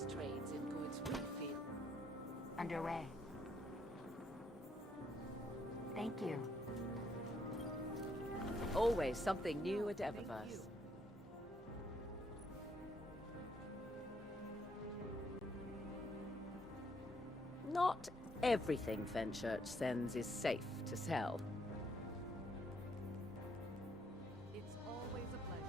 fast trades in goods we feel. Underway. Thank you. Always something new at Eververse. Not everything Fenchurch sends is safe to sell. It's always a pleasure.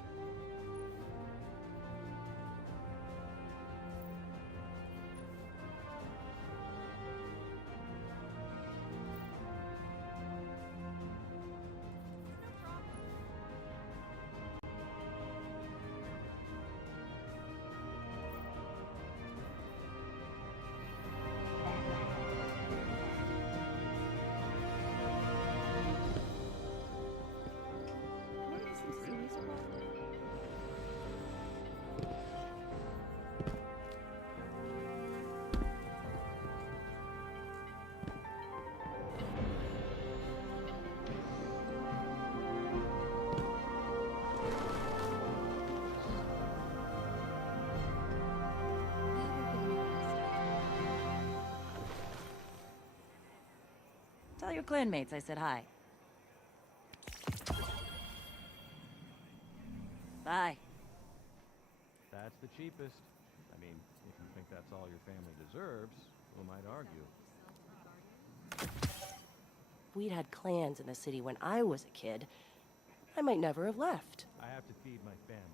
Tell your clanmates I said hi. Bye. That's the cheapest. I mean, if you think that's all your family deserves, who might argue? If we'd had clans in the city when I was a kid, I might never have left. I have to feed my family.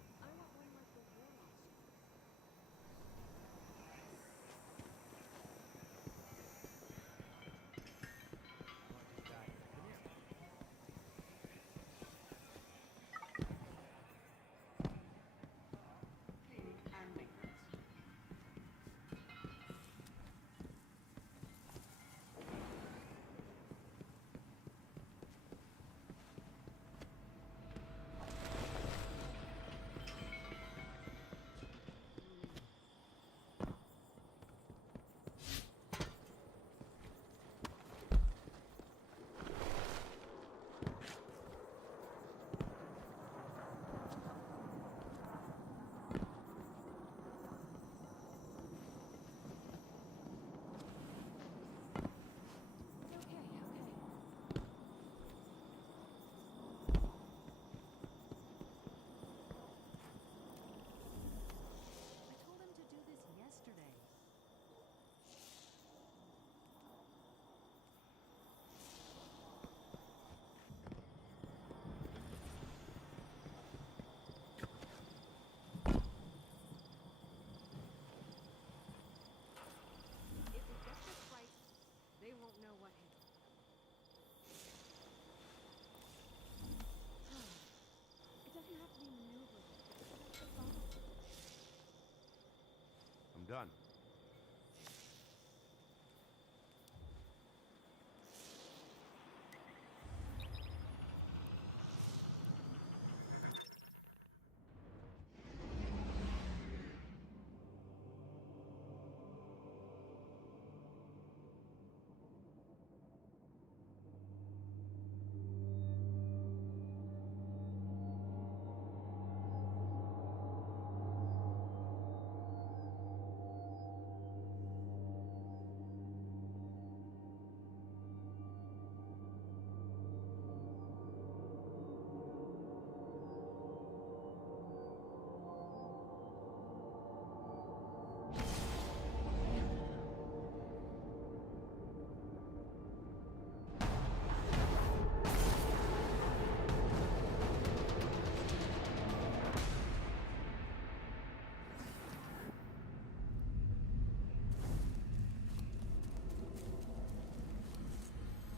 Done.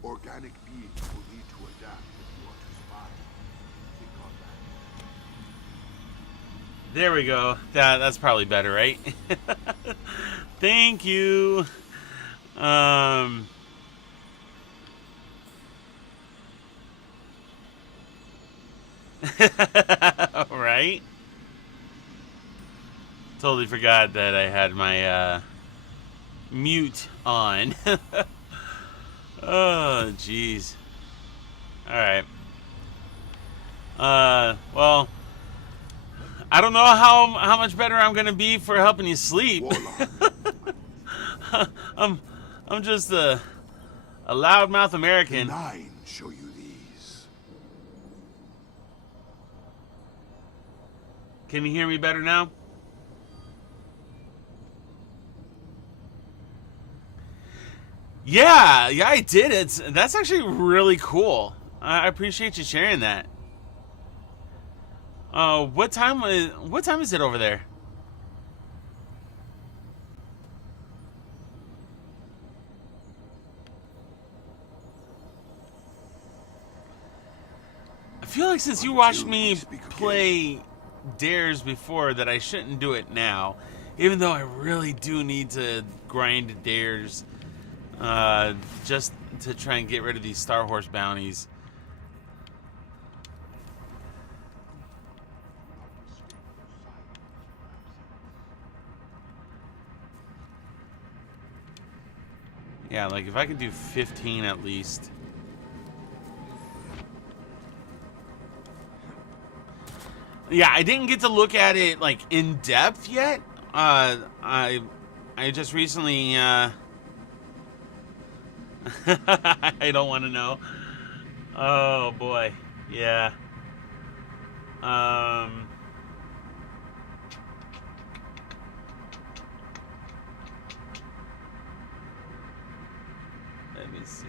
Organic beings will need to adapt if you are to survive. Think on that. There we go. That's probably better, right? Thank you. Right? Totally forgot that I had my mute on. Oh, jeez. Alright. Well, I don't know how much better I'm gonna be for helping you sleep. I'm just a loudmouth American. The 9 show you these. Can you hear me better now? Yeah, I did. That's actually really cool. I appreciate you sharing that. What time is it over there? I feel like since you watched me play Dares before that I shouldn't do it now, even though I really do need to grind Dares just to try and get rid of these Star Horse bounties. Yeah, like if I can do 15 at least. Yeah, I didn't get to look at it like in depth yet. I just recently I don't want to know. Oh boy. Yeah. Let me see.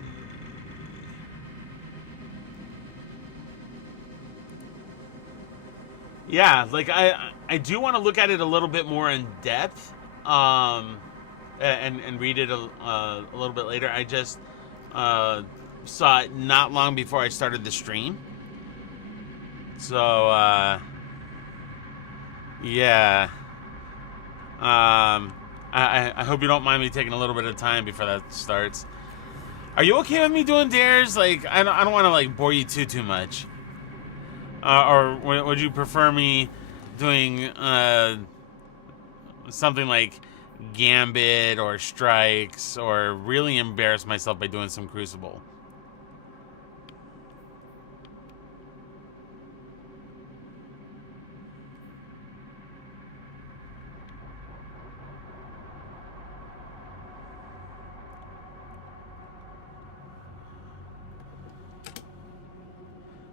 Yeah, like I do want to look at it a little bit more in depth, and read it a little bit later. I just saw it not long before I started the stream, so yeah. I hope you don't mind me taking a little bit of time before that starts. Are you okay with me doing dares? Like I don't want to like bore you too much. Or would you prefer me doing something like Gambit or Strikes, or really embarrass myself by doing some Crucible?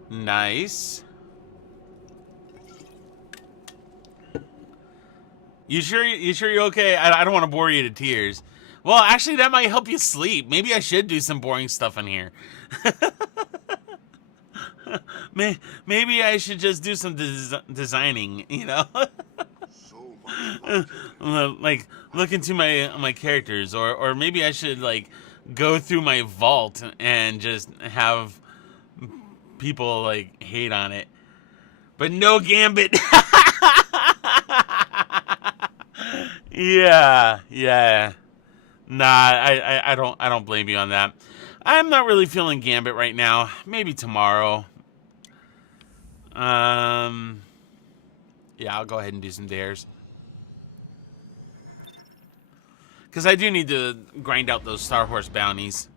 Nice. You sure you're okay? I don't want to bore you to tears. Well, actually, that might help you sleep. Maybe I should do some boring stuff in here. Maybe I should just do some designing, you know? Like, look into my characters. Or maybe I should, like, go through my vault and just have people, like, hate on it. But no Gambit. Yeah. Nah, I don't blame you on that. I'm not really feeling Gambit right now. Maybe tomorrow. Yeah, I'll go ahead and do some dares. Because I do need to grind out those Star Horse bounties.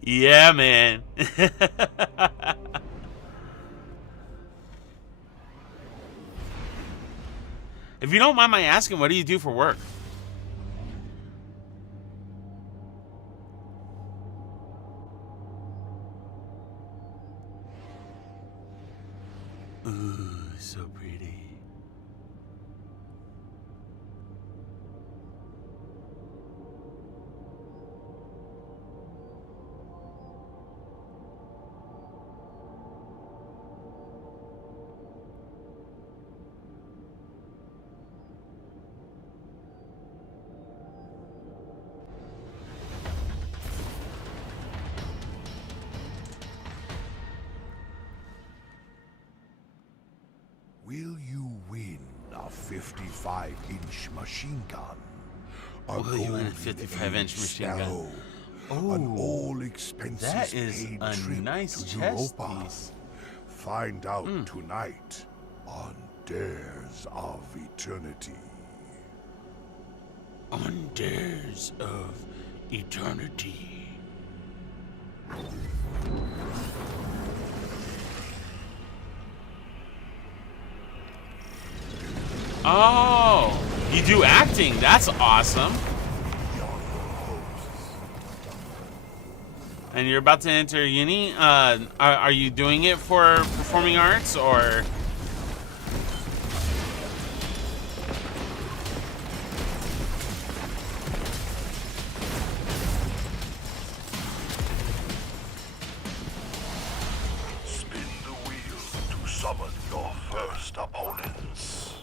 Yeah, man. If you don't mind my asking, what do you do for work? Ooh, so pretty. Will you win a 55-inch machine gun? Will you win a 55-inch machine gun? An all-expenses that is paid a trip nice to chest Europa. piece. Find out tonight on dares of eternity. On dares of eternity. Oh, you do acting. That's awesome. And you're about to enter uni. Are you doing it for performing arts or? Spin the wheel to summon your first opponents.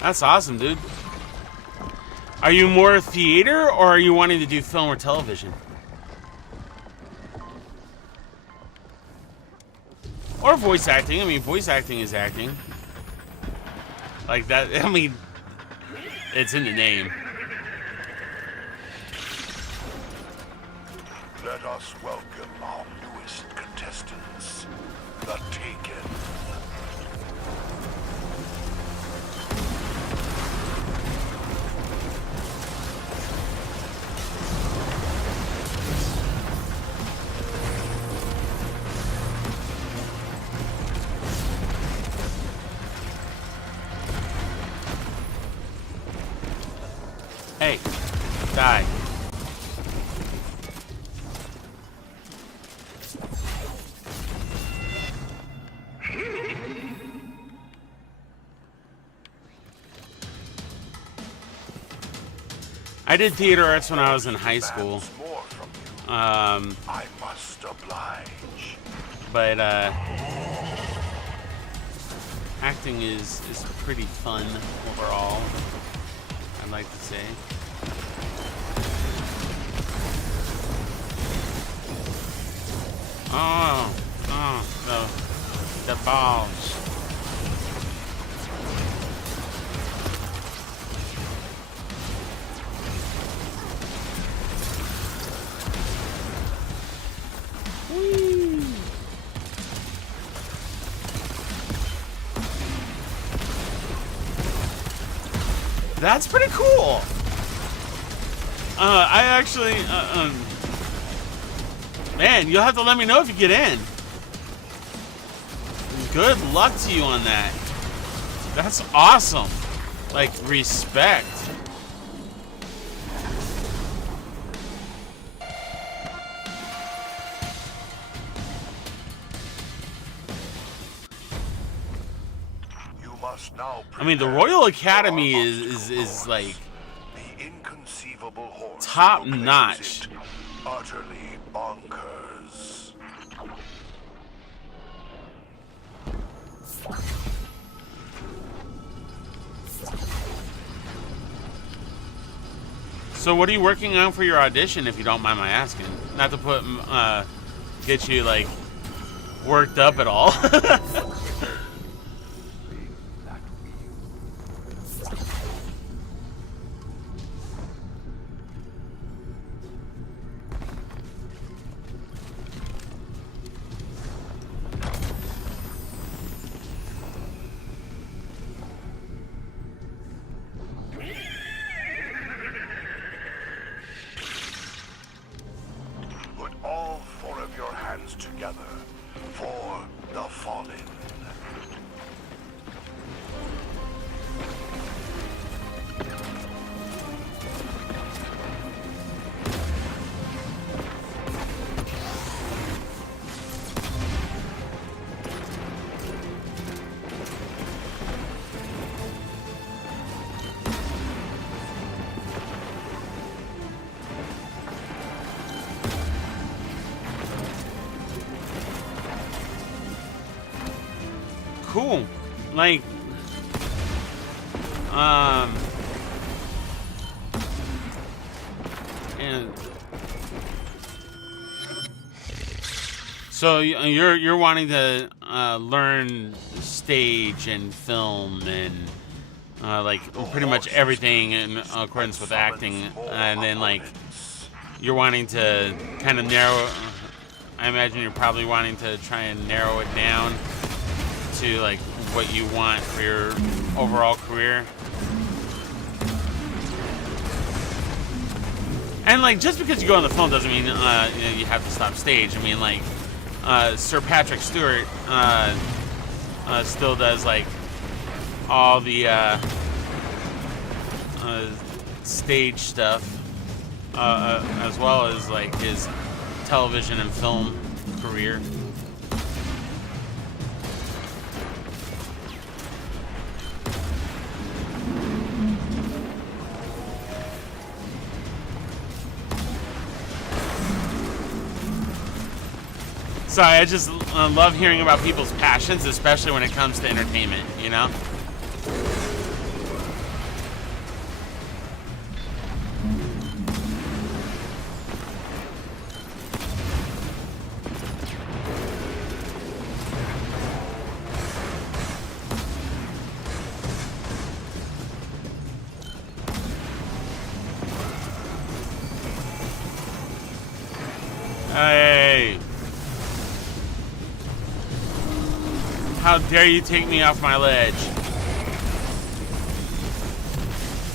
That's awesome, dude. Are you more theater or are you wanting to do film or television? Or voice acting. I mean, voice acting is acting. Like that, I mean, it's in the name. Let us welcome our newest contestants, the Taken. Hey, die. I did theater arts when I was in high school. More from you. I must oblige. But acting is pretty fun overall, I'd like to say. The balls. Whee. That's pretty cool. I actually, man, you'll have to let me know if you get in. Good luck to you on that. That's awesome. Like, respect. You must now I mean, the Royal Academy is like the inconceivable horse top proclaims notch. it utterly bonkers. So what are you working on for your audition, if you don't mind my asking? Not to put, get you, like, worked up at all. Put all four of your hands together for the fallen. Cool. Like, and so you're wanting to learn stage and film and like pretty much everything in accordance with acting, and then like you're wanting to kind of I imagine you're probably wanting to try and narrow it down to like what you want for your overall career. And like, just because you go on the phone doesn't mean you know, you have to stop stage. I mean, like Sir Patrick Stewart still does like all the stage stuff, as well as like his television and film career. Sorry, I just love hearing about people's passions, especially when it comes to entertainment, you know? Hey! How dare you take me off my ledge?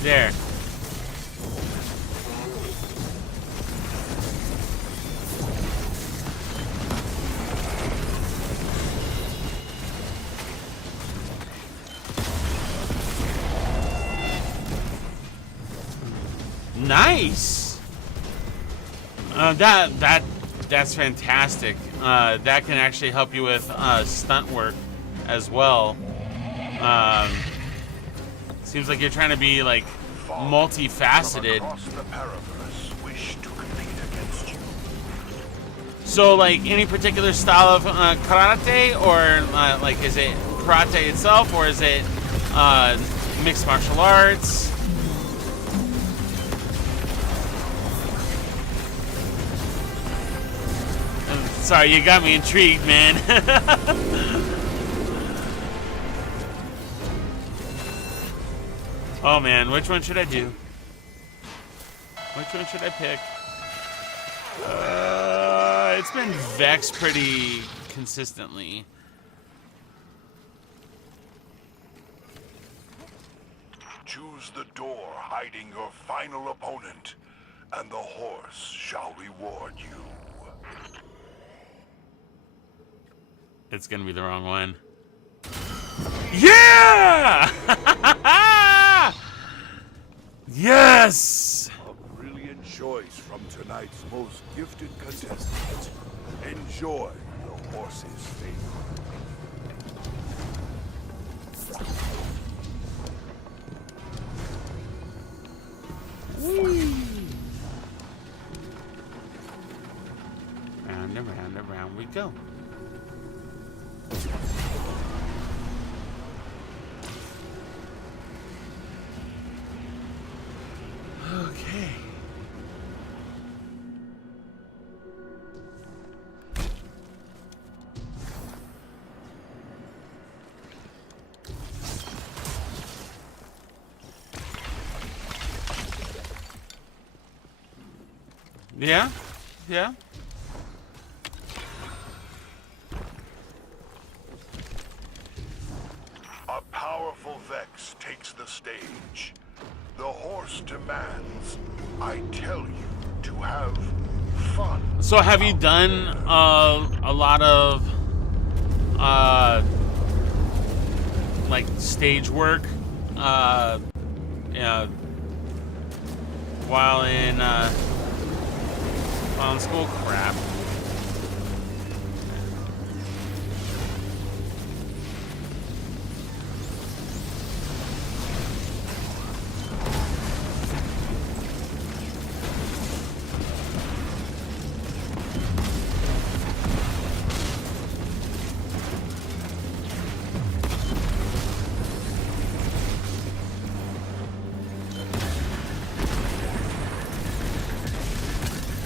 There. Nice. That's fantastic. That can actually help you with stunt work as well. Seems like you're trying to be like multifaceted. So like any particular style of karate, or like is it karate itself, or is it mixed martial arts? Sorry, you got me intrigued, man. Oh man, which one should I do? Which one should I pick? It's been Vex pretty consistently. Choose the door hiding your final opponent, and the horse shall reward you. It's gonna be the wrong one. Yeah! Yes! A brilliant choice from tonight's most gifted contestant. Enjoy the horse's fate. Round and round we go. Okay. Yeah? Yeah? A powerful Vex takes the stage. The horse demands, I tell you, to have fun. So have you done a lot of like stage work while in school? Crap.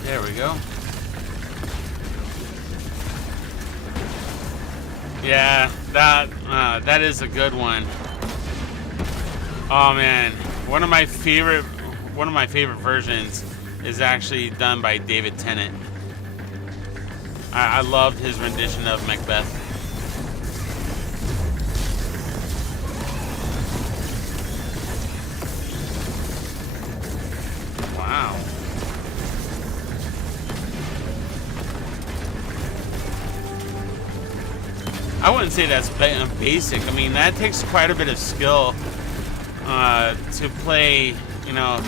There we go. Yeah, that is a good one. Oh man, one of my favorite versions is actually done by David Tennant. I loved his rendition of Macbeth. Wow. I wouldn't say that's basic. I mean, that takes quite a bit of skill to play, you know,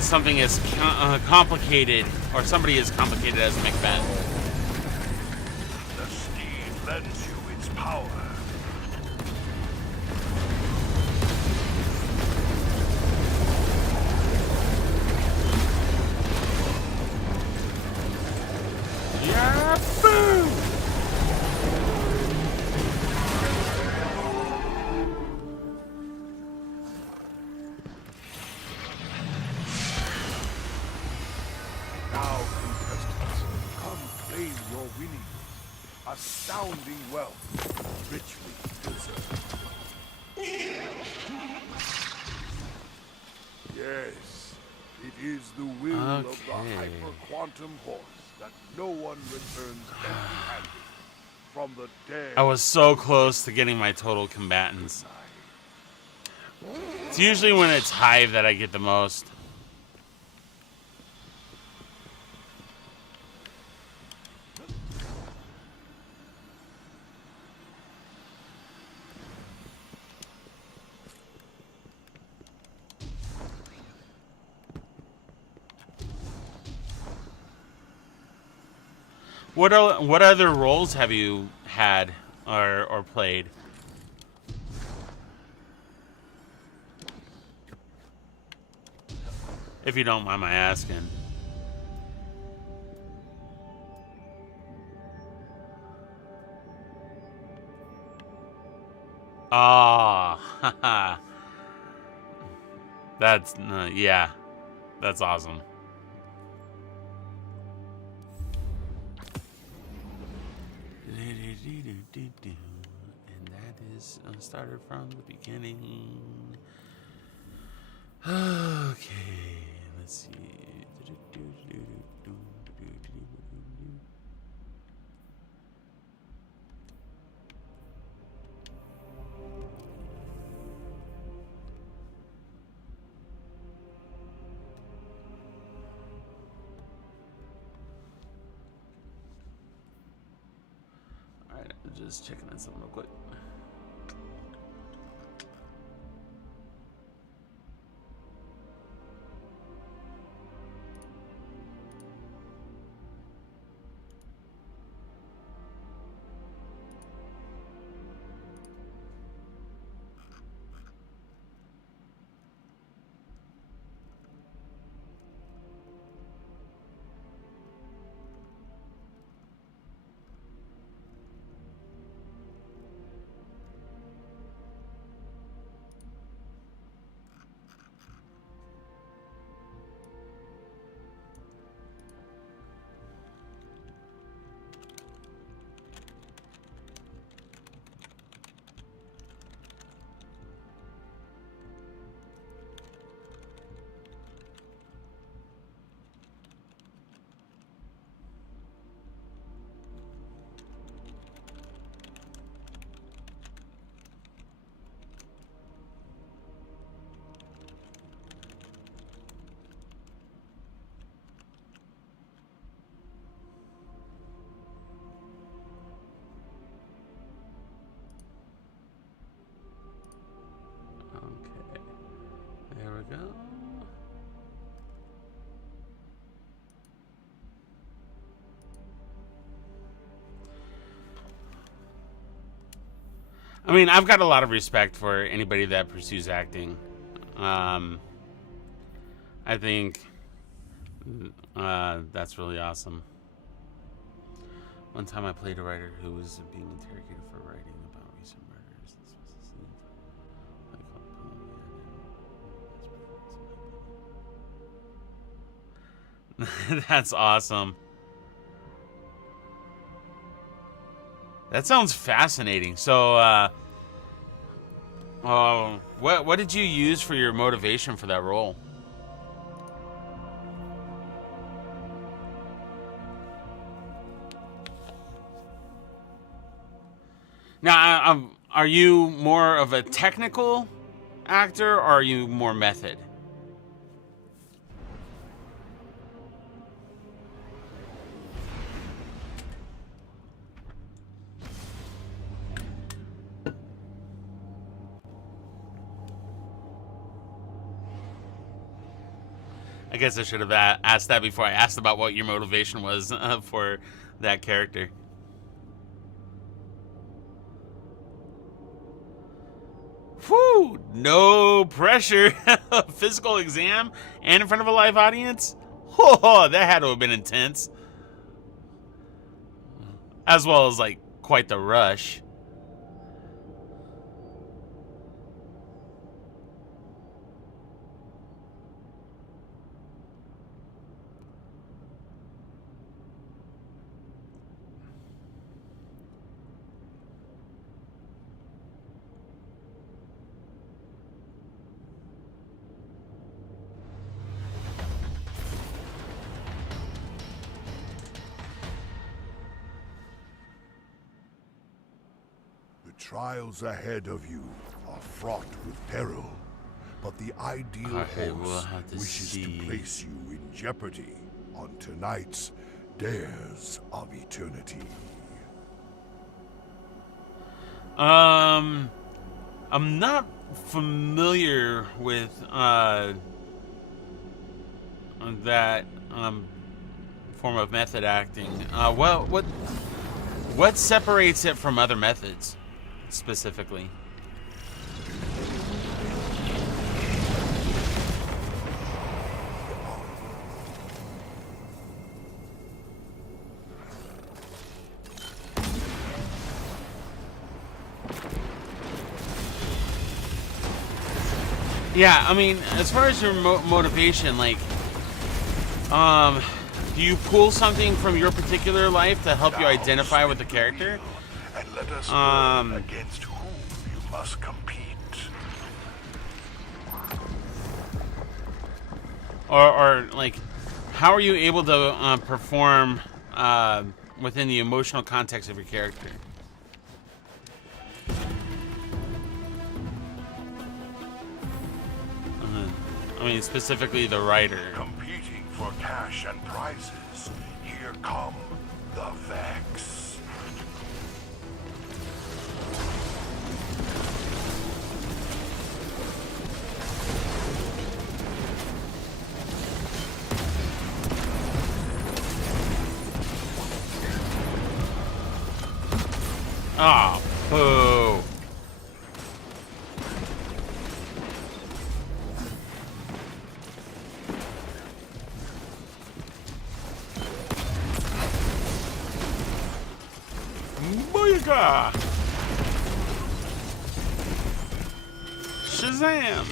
something as complicated, or somebody as complicated as Macbeth. The steed lends you its power. Yeah, boom! Now, contestants, come claim your winnings. Astounding wealth, richly deserved. Yes, it is the will of the Okay. hyper-quantum horse that no one returns empty-handed from the dead. I was so close to getting my total combatants. It's usually when it's Hive that I get the most. What other roles have you had or played? If you don't mind my asking. Ah, that's yeah, that's awesome. And that is started from the beginning. Okay, let's see. Alright, I'm just checking on something real quick. Okay, there we go. I mean, I've got a lot of respect for anybody that pursues acting. I think that's really awesome. One time I played a writer who was being interrogated for writing about recent murders. This was a scene. That's awesome. That sounds fascinating. So, what did you use for your motivation for that role? are you more of a technical actor, or are you more method? I guess I should have asked that before I asked about what your motivation was for that character. Whew, no pressure. Physical exam and in front of a live audience? Oh, that had to have been intense. As well as, like, quite the rush. Trials ahead of you are fraught with peril, but the ideal horse wishes to place you in jeopardy on tonight's Dares of Eternity. I'm not familiar with that form of method acting. Well, what separates it from other methods? Specifically, yeah, I mean, as far as your motivation, like, do you pull something from your particular life to help you identify with the character? And let us learn against whom you must compete. Or like, how are you able to perform within the emotional context of your character? I mean, specifically the writer. Competing for cash and prizes. Here come the Vex. Oh, boo. Booyaka! Shazam!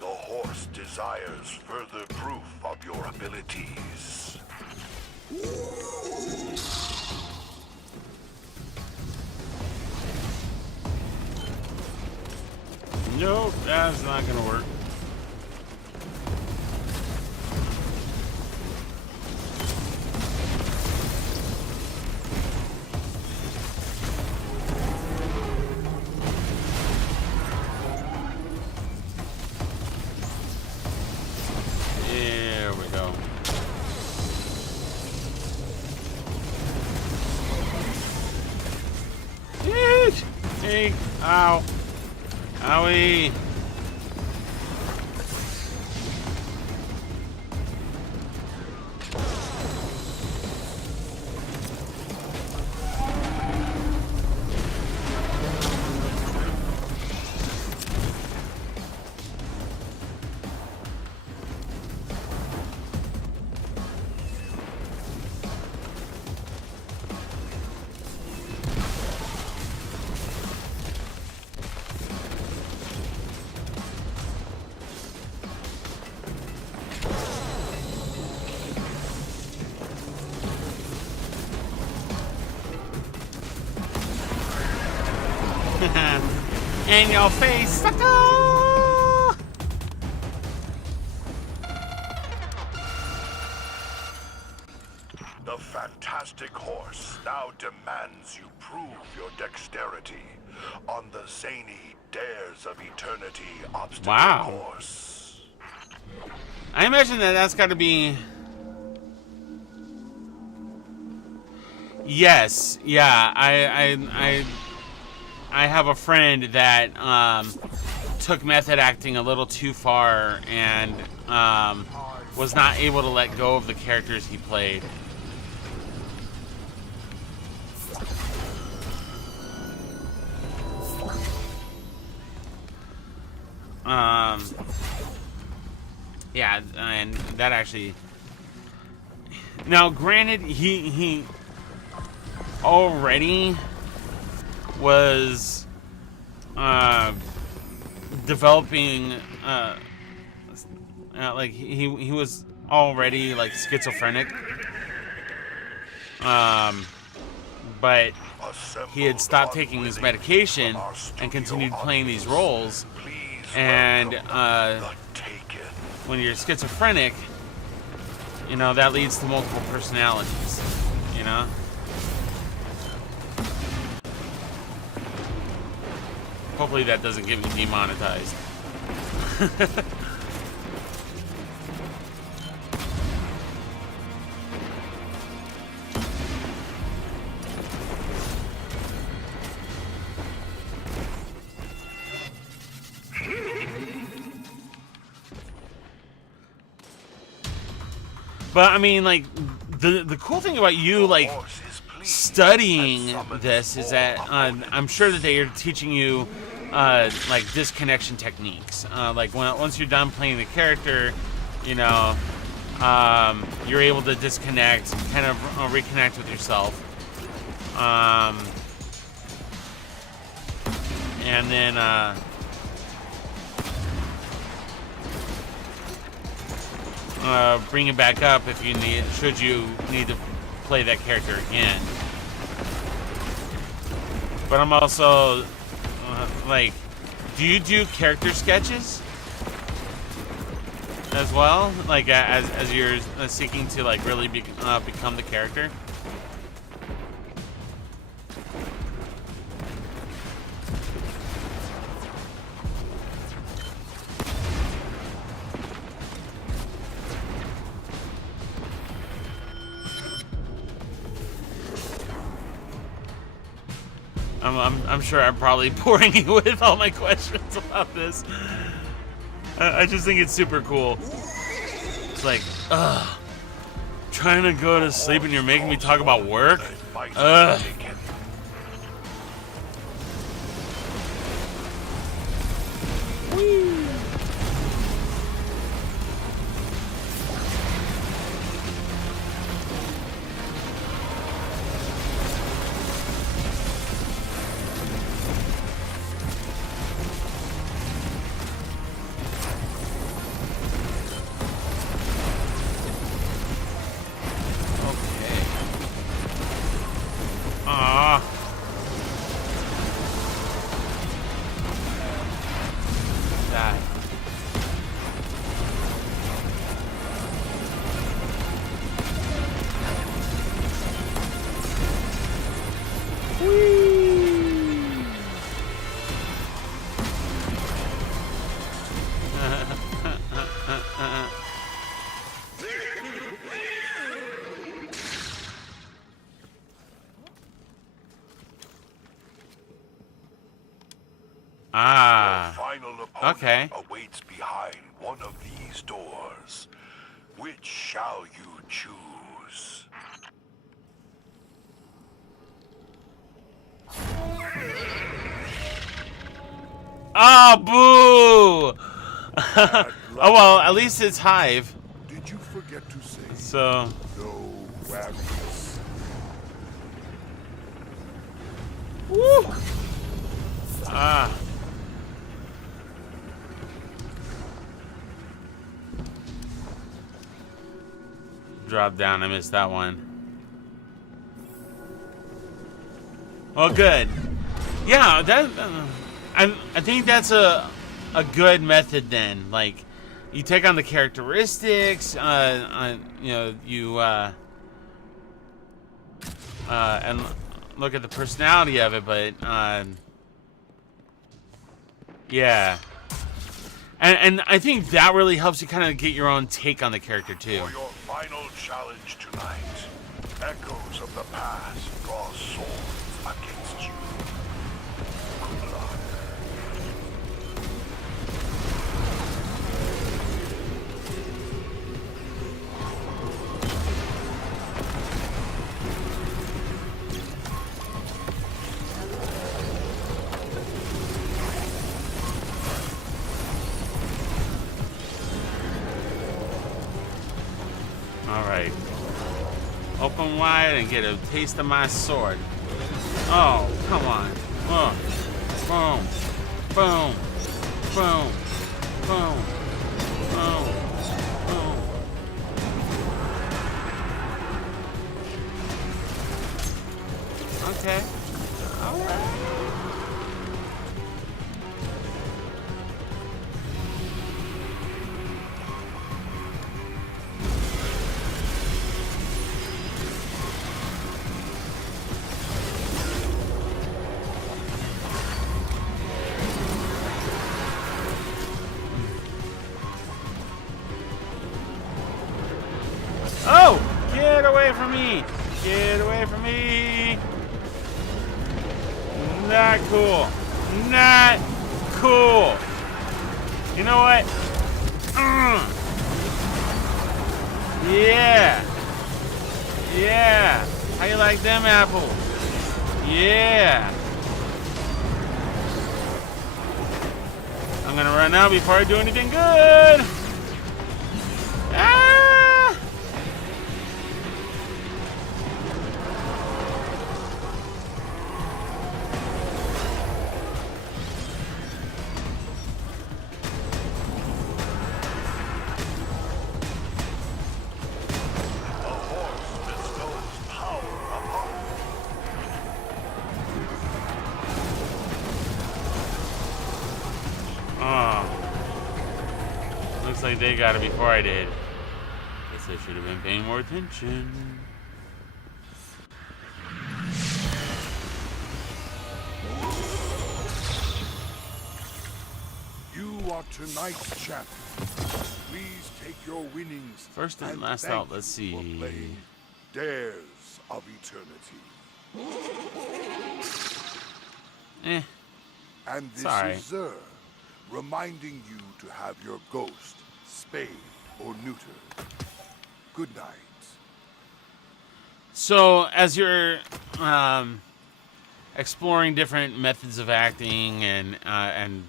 The horse desires further proof of your abilities. Nope, that's not gonna work. There we go. Yeesh! Hey, ow. Owie. In your face, sucker! majestic horse now demands you prove your dexterity on the zany Dares of Eternity obstacle course. I imagine that's got to be... Yes, yeah. I have a friend that took method acting a little too far and was not able to let go of the characters he played. Yeah, and that actually... Now, granted, he already was developing like he was already like schizophrenic, but he had stopped taking his medication and continued playing these roles. And when you're schizophrenic, you know, that leads to multiple personalities, you know? Hopefully that doesn't get me demonetized. But I mean, like, the cool thing about you, like, studying this is that I'm sure that they are teaching you like disconnection techniques. Like once you're done playing the character, you know, you're able to disconnect, kind of reconnect with yourself, and then bring it back up if you need, should you need to play that character again. But I'm also like, do you do character sketches as well? Like as you're seeking to like really become the character? I'm sure I'm probably boring you with all my questions about this. I just think it's super cool. It's like, trying to go to sleep and you're making me talk about work? Okay. Awaits behind one of these doors. Which shall you choose? Oh, boo! Oh, well, at least it's Hive. Did you forget to say so? No rabbits. Woo! Drop down. I missed that one. Well, good. Yeah, that. I think that's a good method then. Like, you take on the characteristics. You know, you and look at the personality of it, but yeah. And I think that really helps you kind of get your own take on the character too. For your final challenge tonight, echoes of the past draw swords against you. Good luck. Alright. Open wide and get a taste of my sword. Oh, come on. Boom. Boom. Boom. Boom. Boom. Boom. Okay. Alright. Oh! Get away from me! Get away from me! Not cool. Not cool. You know what? Yeah. Yeah. How you like them apples? Yeah. I'm gonna run out before I do anything good. Ah! Looks like they got it before I did. Guess I should have been paying more attention. You are tonight's champion. Please take your winnings. First and last thank out, let's you for see. playing Dares of Eternity. And this Sorry. is Zer, reminding you to have your ghost spayed or neutered. Good night. So, as you're exploring different methods of acting and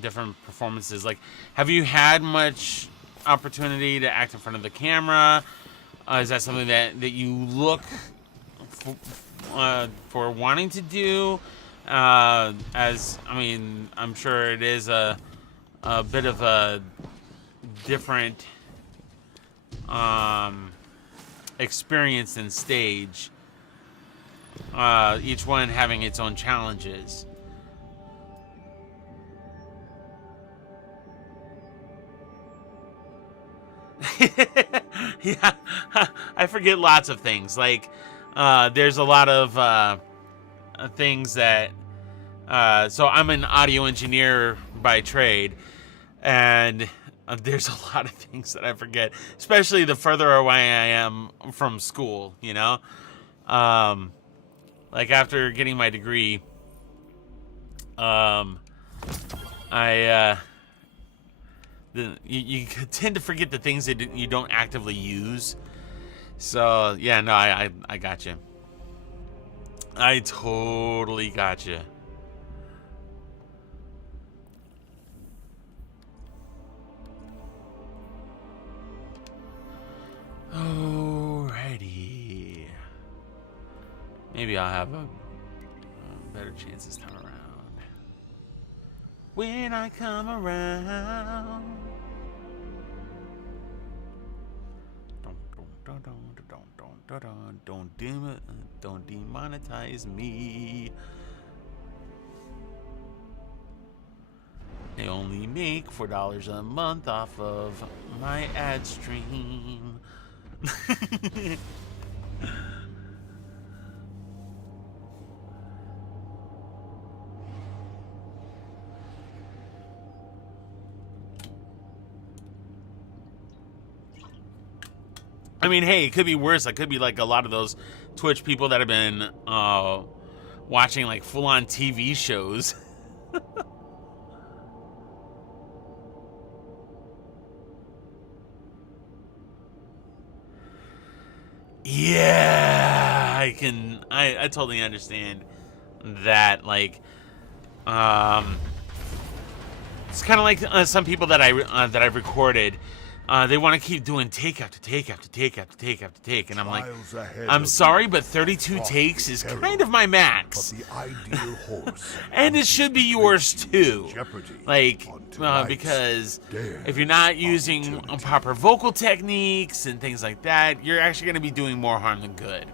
different performances, like, have you had much opportunity to act in front of the camera? Is that something that you look for wanting to do? As I mean, I'm sure it is a bit of a different experience than stage. Each one having its own challenges. Yeah, I forget lots of things. Like, there's a lot of things that. So I'm an audio engineer by trade, and there's a lot of things that I forget, especially the further away I am from school. You know, like after getting my degree, you tend to forget the things that you don't actively use. So yeah, no, I got you. I totally got you. Alrighty. Maybe I'll have a better chance this time around. When I come around. Don't demonetize me. They only make $4 a month off of my ad stream. I mean, hey, it could be worse. It could be like a lot of those Twitch people that have been watching like full-on TV shows. Yeah, I totally understand that. Like, it's kind of like some people that I've recorded. They want to keep doing take after take after take after take after take, and I'm like, I'm sorry, but 32 takes is kind of my max. And it should be yours too. Like, because if you're not using proper vocal techniques and things like that, you're actually going to be doing more harm than good.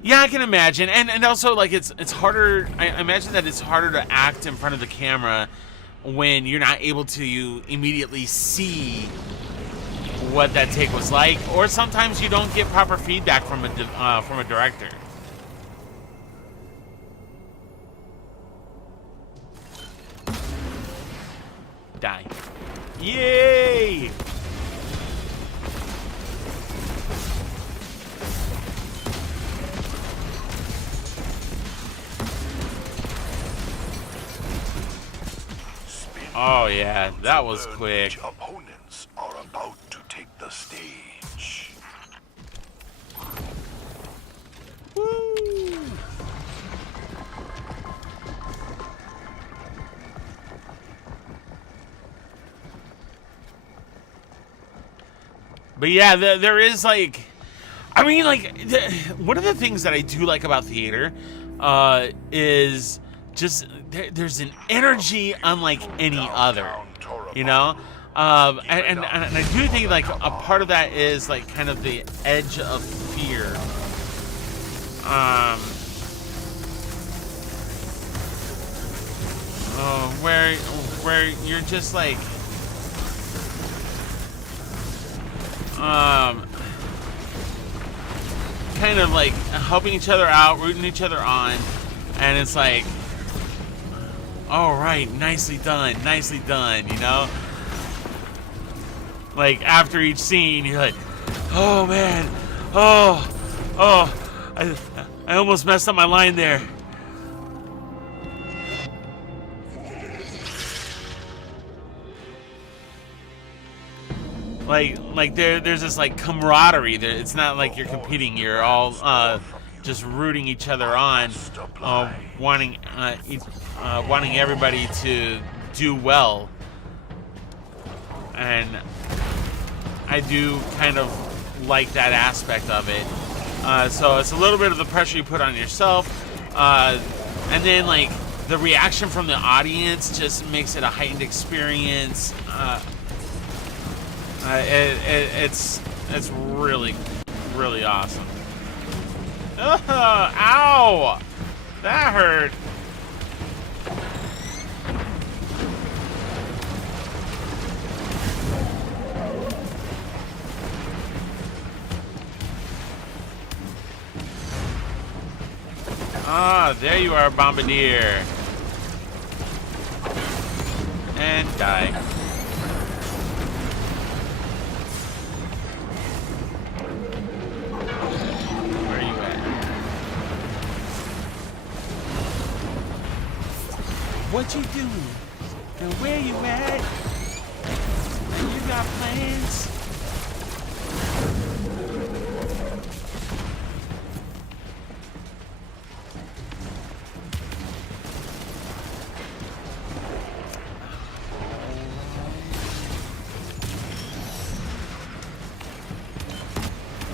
Yeah, I can imagine, and also like it's harder. I imagine that it's harder to act in front of the camera when you're not able to immediately see what that take was like, or sometimes you don't get proper feedback from a director. Die! Yay! Oh yeah, that was quick. Which opponents are about to take the stage. Woo. But yeah, there is like, I mean, like, one of the things that I do like about theater is just there's an energy unlike any other, you know. And I do think like a part of that is like kind of the edge of fear. Where you're just like kind of like helping each other out, rooting each other on, and it's like, all right, nicely done, you know? Like, after each scene, you're like, oh, man, I almost messed up my line there. Like there's this, like, camaraderie. It's not like you're competing. You're all just rooting each other on, wanting everybody to do well. And I do kind of like that aspect of it. So it's a little bit of the pressure you put on yourself, and then like the reaction from the audience just makes it a heightened experience. It's really, really awesome. Ow! That hurt. Ah, there you are, Bombardier. And die. Where are you at? What you doing? And where you at? And you got plans?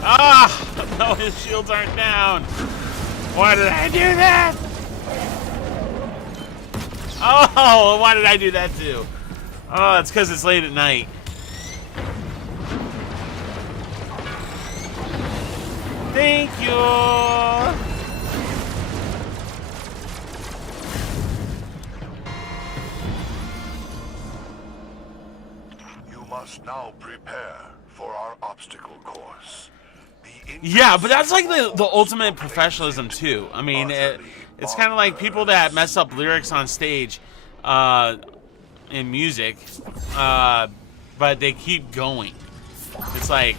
Ah! No, his shields aren't down. Why did I do that? Oh, why did I do that too? Oh, it's because it's late at night. Thank you. You must now prepare for our obstacle course. Yeah, but that's like the ultimate professionalism too. I mean, it's kind of like people that mess up lyrics on stage. in music, but they keep going. It's like,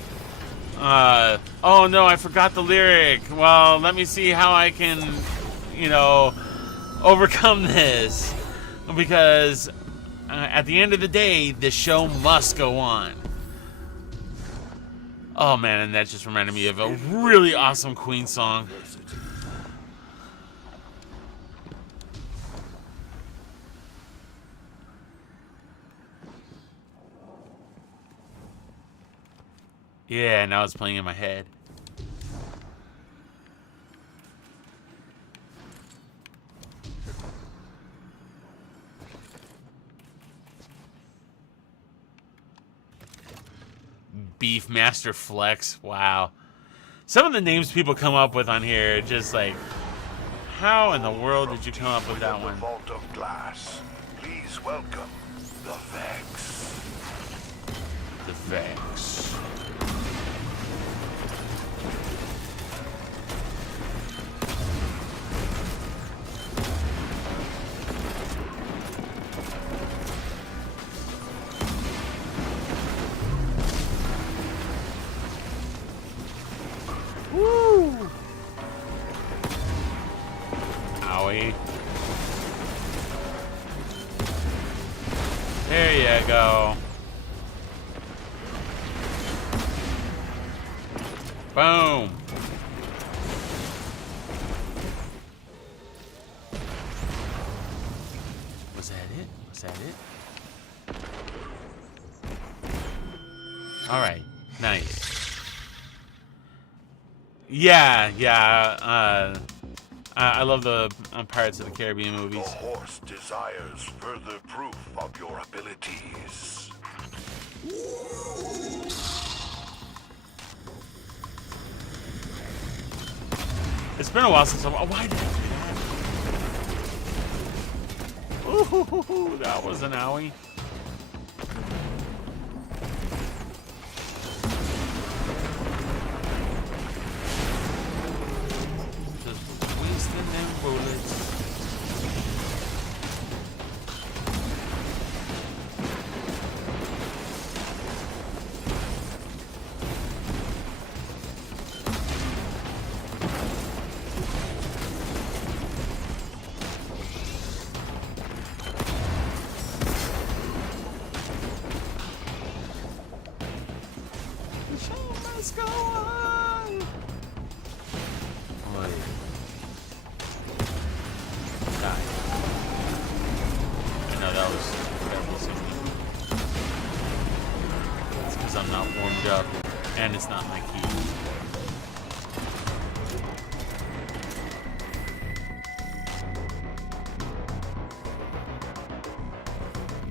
oh no, I forgot the lyric. Well, let me see how I can, you know, overcome this. Because at the end of the day, the show must go on. Oh man, and that just reminded me of a really awesome Queen song. Yeah, now it's playing in my head. Beefmaster Flex. Wow. Some of the names people come up with on here are just like, how in the world did you come up with that one? Vault of glass. Please welcome the Vex. The Vex. Woo! Owie. There you go. Boom. Was that it? Was that it? All right. Nice. Yeah, yeah. I love the Pirates of the Caribbean movies. The horse desires further proof of your abilities. It's been a while since why did I do that? Ooh, that was an owie. Just wasting them bullets. Let's go on. Boy. Die. I know that was It's because I'm not warmed up and it's not my key.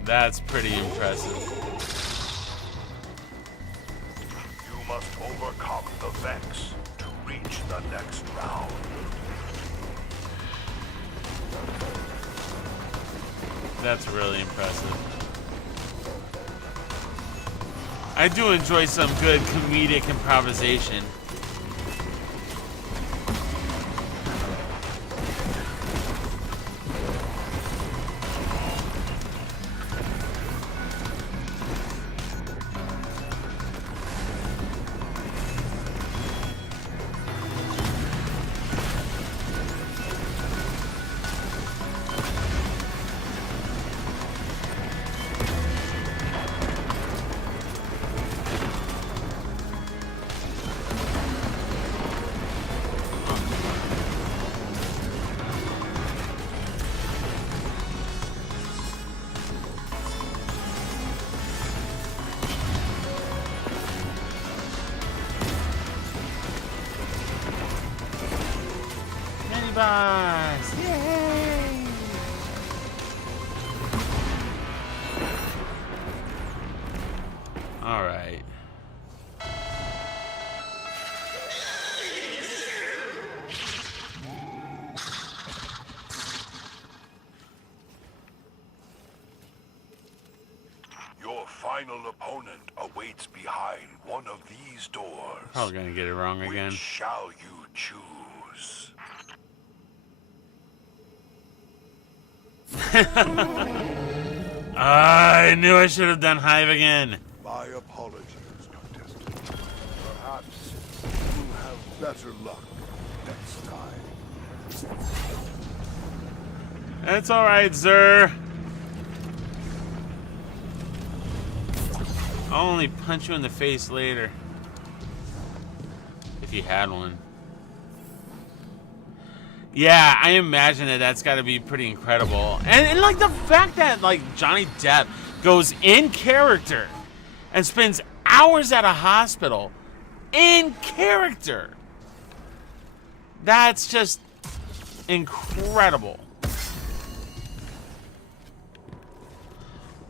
That's pretty impressive. Must overcome the Vex to reach the next round. That's really impressive. I do enjoy some good comedic improvisation. Boss! Yay! All right. Your final opponent awaits behind one of these doors. Probably gonna get it wrong again. Which shall you choose? I knew I should have done Hive again. My apologies, contestant. Perhaps you'll have better luck next time. That's alright, sir. I'll only punch you in the face later. If you had one. Yeah, I imagine that that's got to be pretty incredible. And like the fact that like Johnny Depp goes in character and spends hours at a hospital in character. That's just incredible.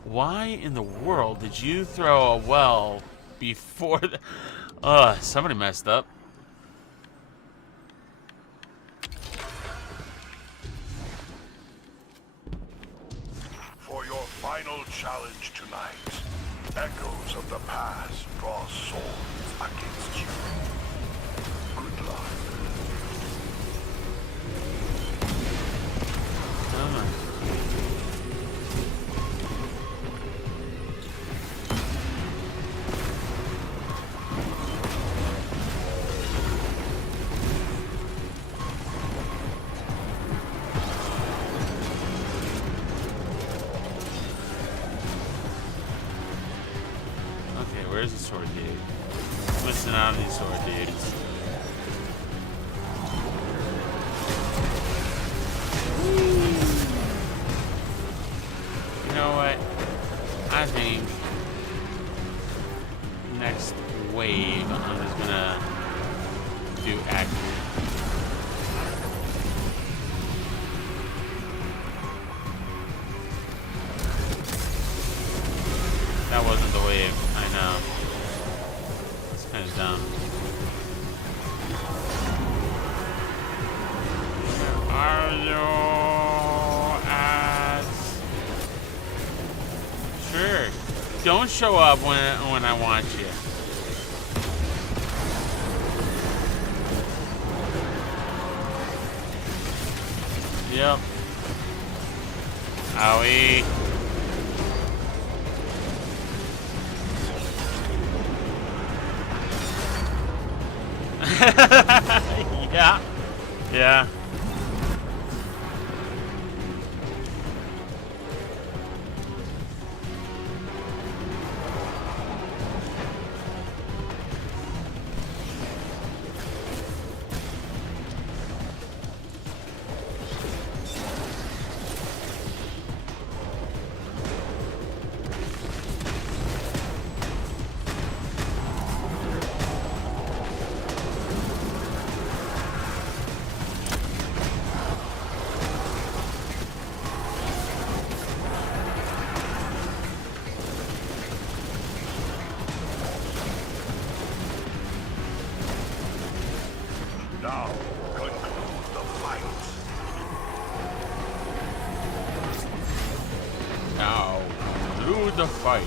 Why in the world did you throw a well before the... somebody messed up. For your final challenge tonight, echoes of the past draw swords against you. Good luck. Where's the sword dude? I'm missing out on these sword dudes. You know what? I think next wave I'm just gonna do accurate. That wasn't the wave, I know. It's kind of dumb. Where are you at? Sure. Don't show up when I want you. Yep. Owie. Yeah. Yeah. Now, conclude the fight. Now, through the fight.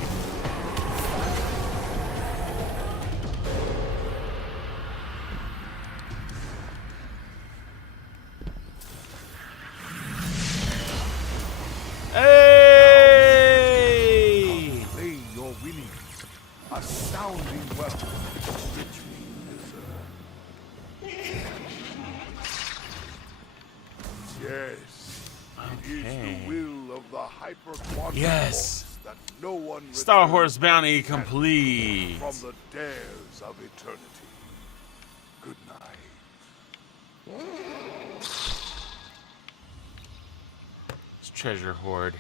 Hey! Play your winnings. A sounding weapon, richly deserved. Yes, it is the will of the hyper-quantum Yes. force that no one Star returns Horse bounty empty-handed complete. from the dares of eternity. Good night. It's treasure hoard.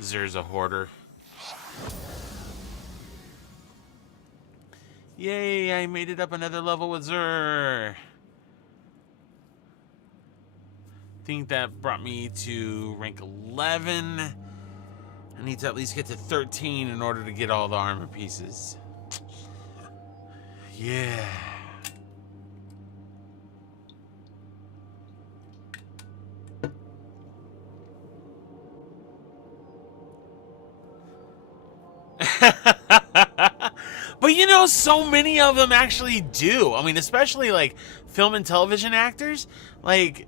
Zer's a hoarder. Yay, I made it up another level with Zer. I think that brought me to rank 11. I need to at least get to 13 in order to get all the armor pieces. Yeah. But you know, so many of them actually do. I mean, especially like film and television actors. Like,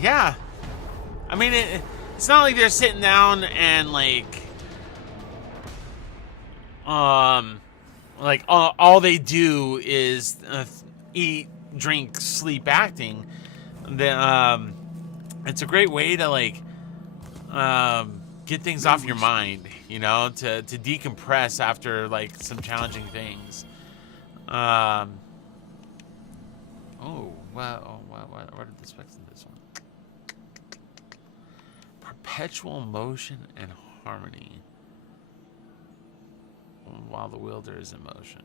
yeah. I mean, it's not like they're sitting down and like all they do is eat, drink, sleep, acting. Then it's a great way to like get things off your mind, you know, to decompress after like some challenging things. Oh, wow, what are the specs in this one? Perpetual motion and harmony while the wielder is in motion.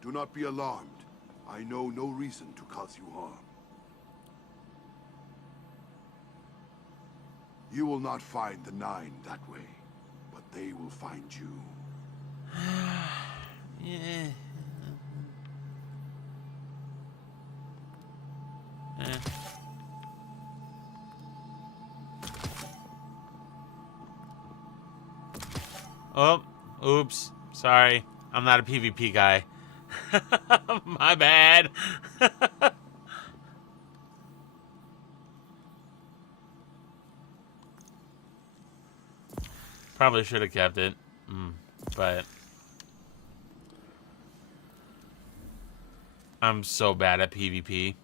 Do not be alarmed. I know no reason to cause you harm. You will not find the Nine that way, but they will find you. Yeah. Oh, oops. Sorry. I'm not a PvP guy. My bad. Probably should have kept it, but I'm so bad at PvP.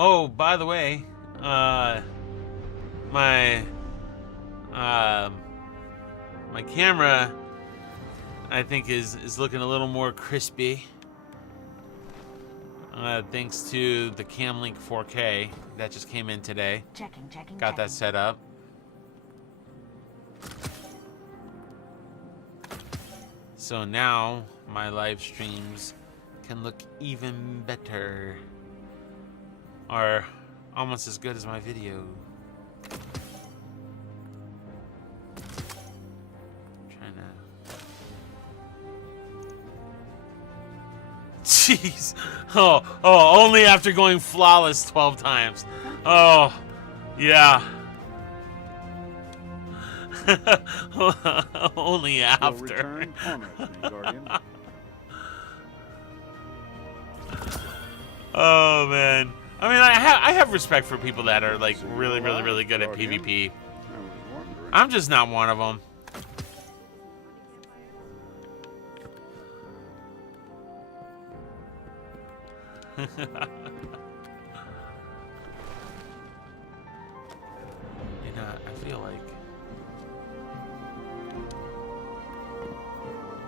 Oh, by the way, my camera, I think, is looking a little more crispy. Thanks to the Camlink 4K that just came in today. Got that set up. So now my live streams can look even better. Are almost as good as my video. Trying to. Jeez. Oh, only after going flawless 12 times. Oh, yeah. Only after. Oh, man. I mean, I have respect for people that are like really good at PvP. I'm just not one of them. You know, I feel like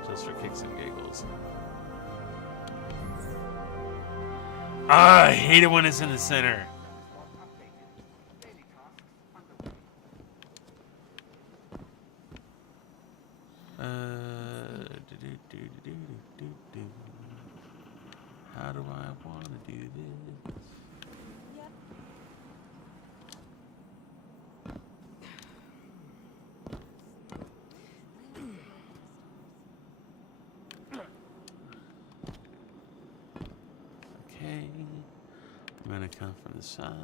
just for kicks and giggles. I hate it when it's in the center. How do I want to do this? Okay, I'm gonna come from the side.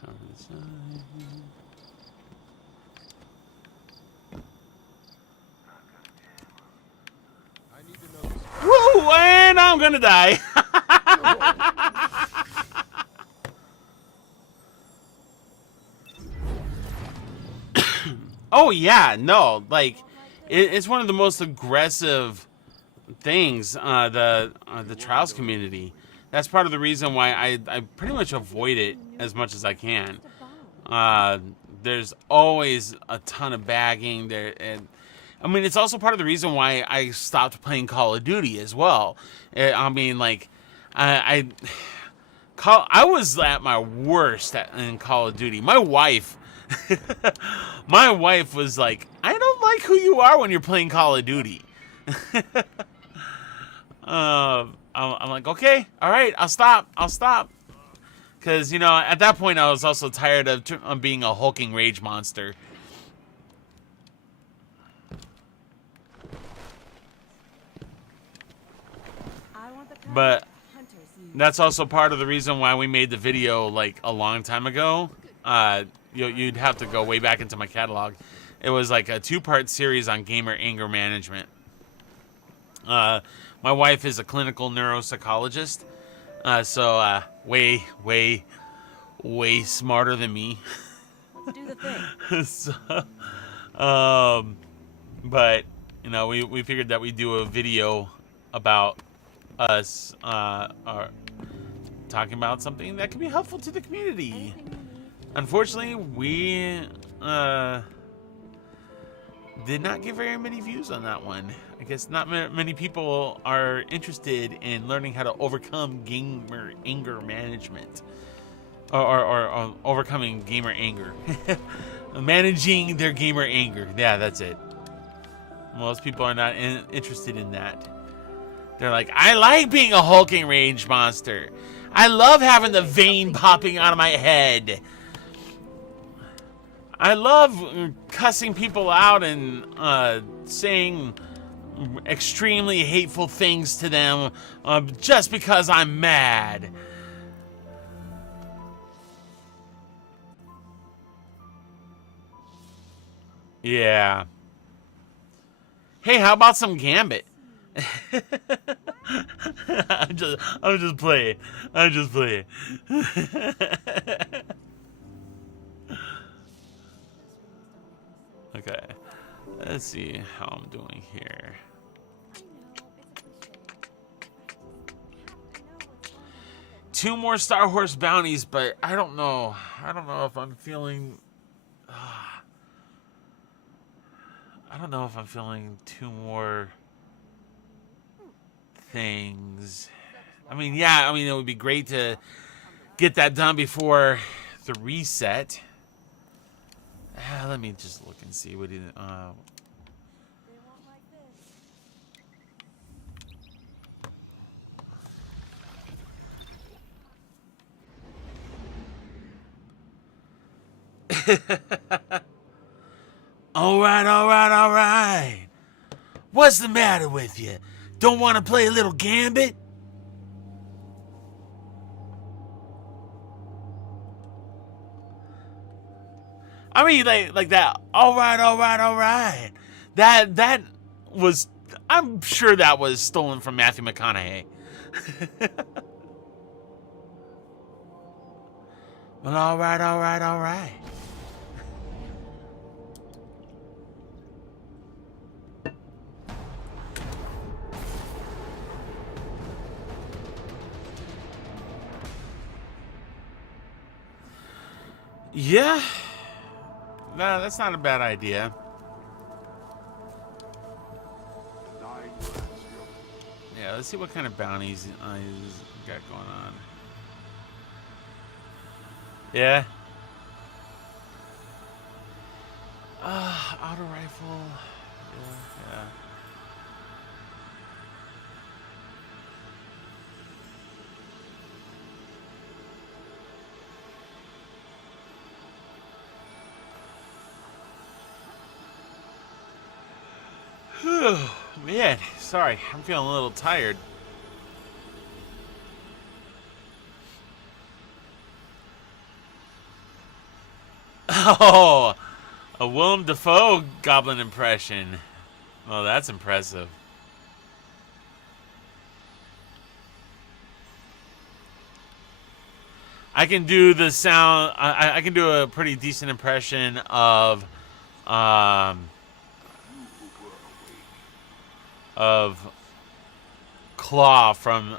Come from the side. Woo! And I'm gonna die. Oh yeah, no, like it's one of the most aggressive things. The trials community. That's part of the reason why I pretty much avoid it as much as I can. There's always a ton of bagging there, and I mean it's also part of the reason why I stopped playing Call of Duty as well. I mean, like I was at my worst in Call of Duty. My wife My wife was like, I don't like who you are when you're playing Call of Duty. I'm like, okay, all right, I'll stop. Because, you know, at that point, I was also tired of being a hulking rage monster. But that's also part of the reason why we made the video, like, a long time ago. You'd have to go way back into my catalog. It was like a 2-part series on gamer anger management. My wife is a clinical neuropsychologist, so way smarter than me. Let's do the thing. But you know, we figured that we'd do a video about us talking about something that could be helpful to the community. Unfortunately, we did not get very many views on that one. I guess not many people are interested in learning how to overcome gamer anger management. Or overcoming gamer anger. Managing their gamer anger. Yeah, that's it. Most people are not interested in that. They're like, I like being a hulking rage monster. I love having the vein popping out of my head. I love cussing people out and saying extremely hateful things to them just because I'm mad. Yeah. Hey, how about some Gambit? I'm just playing. Okay. Let's see how I'm doing here. Two more Star Horse bounties, but I don't know. I don't know if I'm feeling... I don't know if I'm feeling 2 more things. I mean, yeah, I mean, it would be great to get that done before the reset. Let me just look and see what he... All right. What's the matter with you? Don't want to play a little Gambit? I mean, like that. All right. That was... I'm sure that was stolen from Matthew McConaughey. Well, all right. Yeah, no, that's not a bad idea. Yeah, let's see what kind of bounties he's got going on. Yeah. Auto rifle. Yeah. Man, sorry, I'm feeling a little tired. Oh, a Willem Dafoe Goblin impression. Oh, that's impressive. I can do the sound. I can do a pretty decent impression of Claw from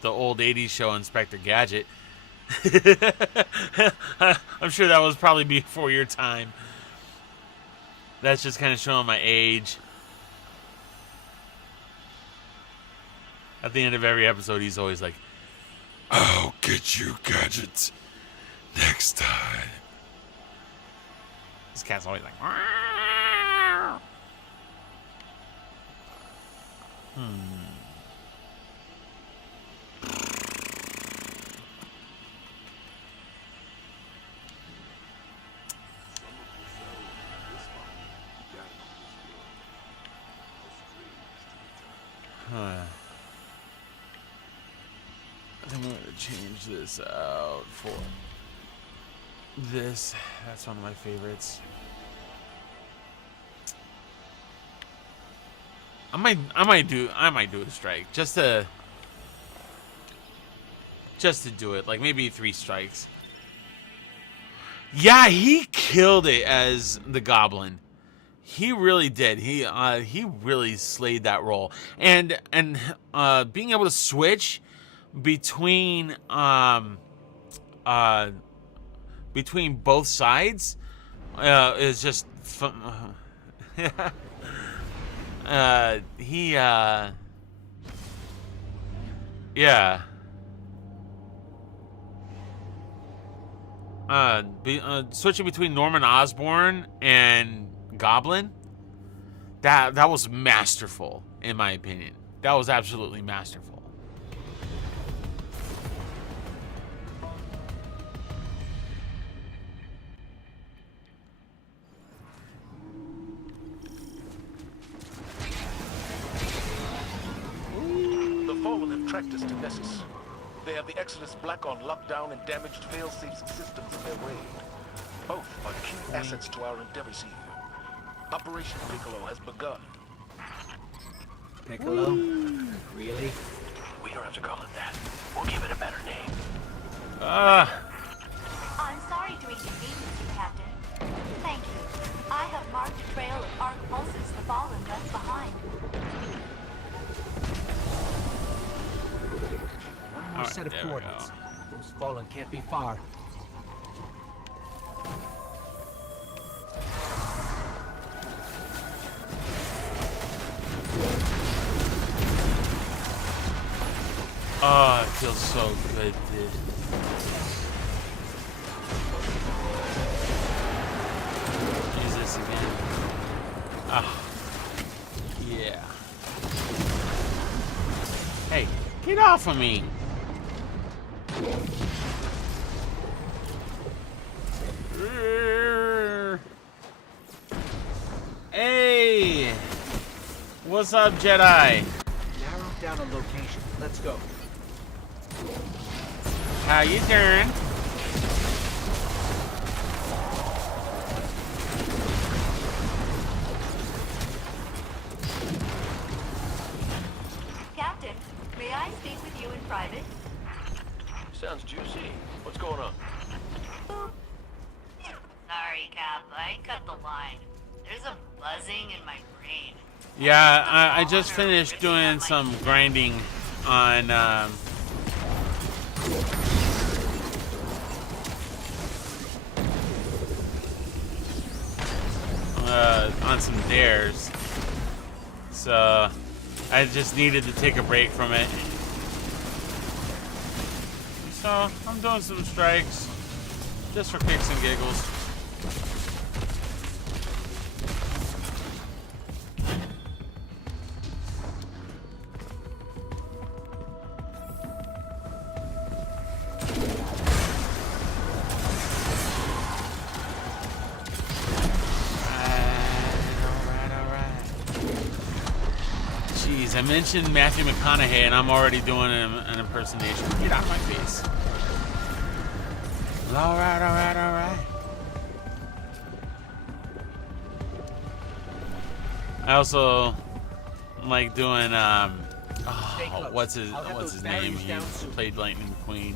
the old 80s show Inspector Gadget. I'm sure that was probably before your time. That's just kind of showing my age. At the end of every episode, he's always like, I'll get you, Gadget, next time. This cat's always like. Wow. I'm going to change this out for this. That's one of my favorites. I might do a strike just to do it. Like maybe 3 strikes. Yeah, he killed it as the goblin. He really did. He really slayed that role. And being able to switch between both sides is just fun. Yeah. Switching between Norman Osborn and Goblin, that was masterful, in my opinion. That was absolutely masterful. The Fallen have tracked us to Nessus. They have the Exodus Black on lockdown and damaged fail-safe systems in their raid. Both are key assets to our endeavors here. Operation Piccolo has begun. Piccolo? Really? We don't have to call it that. We'll give it a better name. I'm sorry to inconvenience you, Captain. Thank you. I have marked a trail of arc pulses the Fallen left behind. One more set of coordinates. Those Fallen can't be far. Oh, it feels so good, dude. Use this again. Ah, yeah. Hey, get off of me! Hey! What's up, Jedi? Narrow down a location. Let's go. How you doing? Captain, may I speak with you in private? Sounds juicy. What's going on? Sorry, Cap. I cut the line. There's a buzzing in my brain. Yeah, I just finished doing some grinding on some dares, so I just needed to take a break from it. So I'm doing some strikes just for kicks and giggles. I mentioned Matthew McConaughey, and I'm already doing an impersonation. Get out of my face. All right, all right, all right. I also like doing what's his name? He played Lightning McQueen.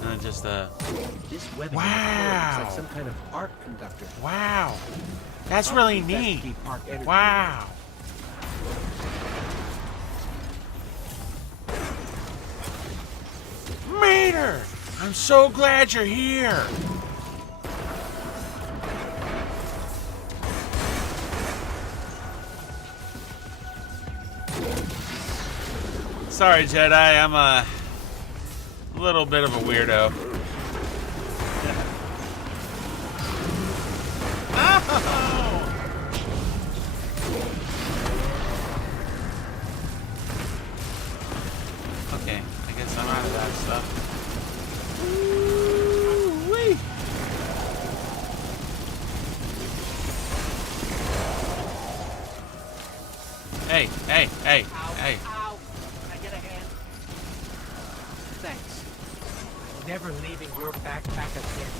And then just This webbing wow. looks like some kind of arc conductor. Wow, that's really neat. Wow. Mater, I'm so glad you're here. Sorry, Jedi, I'm a little bit of a weirdo. Hey, hey, hey, Ow, hey. ow. Can I get a hand? Thanks. I'm never leaving your backpack again.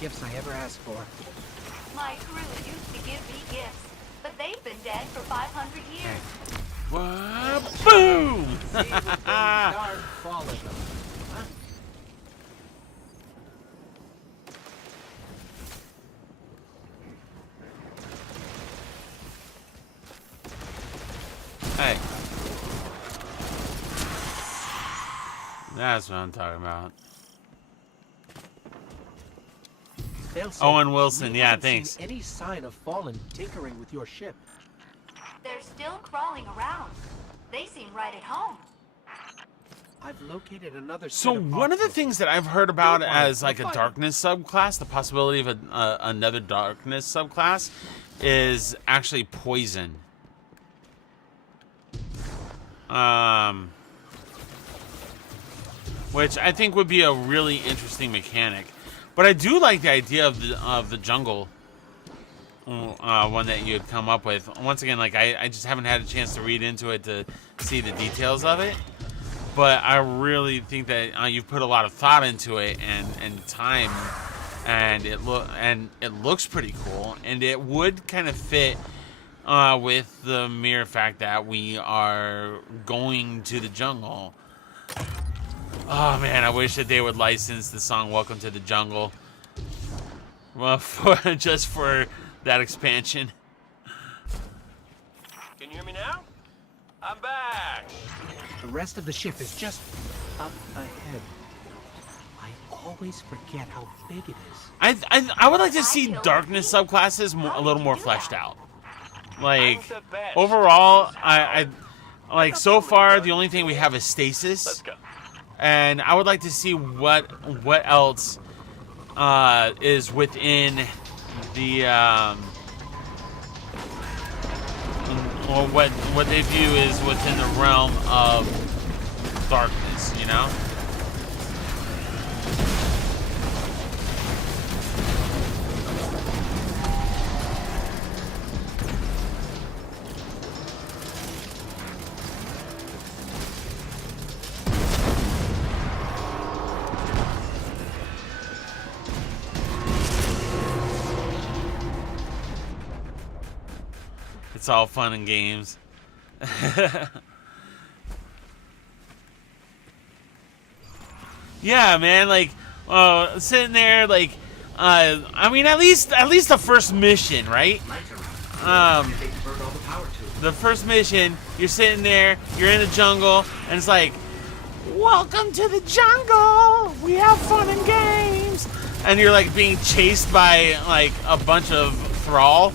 Gifts I ever asked for. My crew used to give me gifts, but they've been dead for 500 years. What? Boom! Darn falling. Hey. That's what I'm talking about. Owen Wilson, we yeah, haven't thanks. seen any sign of Fallen tinkering with your ship. They're still crawling around. They seem right at home. I've located another. So one of the things that I've heard about as like a darkness subclass, the possibility of another darkness subclass, is actually poison. Which I think would be a really interesting mechanic. But I do like the idea of the jungle one that you had come up with. Once again, like I just haven't had a chance to read into it to see the details of it. But I really think that you've put a lot of thought into it and time, and it looks pretty cool, and it would kind of fit with the mere fact that we are going to the jungle. Oh man, I wish that they would license the song "Welcome to the Jungle." Well, just for that expansion. Can you hear me now? I'm back. The rest of the ship is just up ahead. I always forget how big it is. I would like to see darkness subclasses a little more fleshed out. Like overall, I like so far the only thing we have is stasis. Let's go. And I would like to see what else is within the or what they view is within the realm of darkness, you know? It's all fun and games. Yeah, man, like sitting there like I mean at least the first mission, right? The first mission, you're sitting there, you're in the jungle, and it's like, welcome to the jungle, we have fun and games, and you're like being chased by like a bunch of thrall.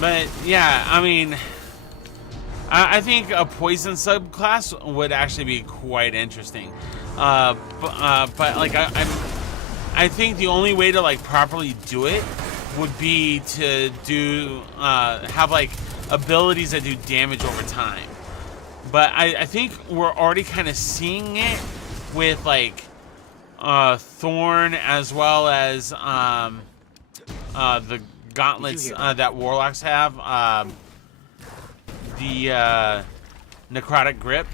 But yeah, I mean, I think a poison subclass would actually be quite interesting. But like I think the only way to like properly do it would be to do have like abilities that do damage over time. But I think we're already kind of seeing it with like Thorn as well as the gauntlets that warlocks have, the necrotic grip.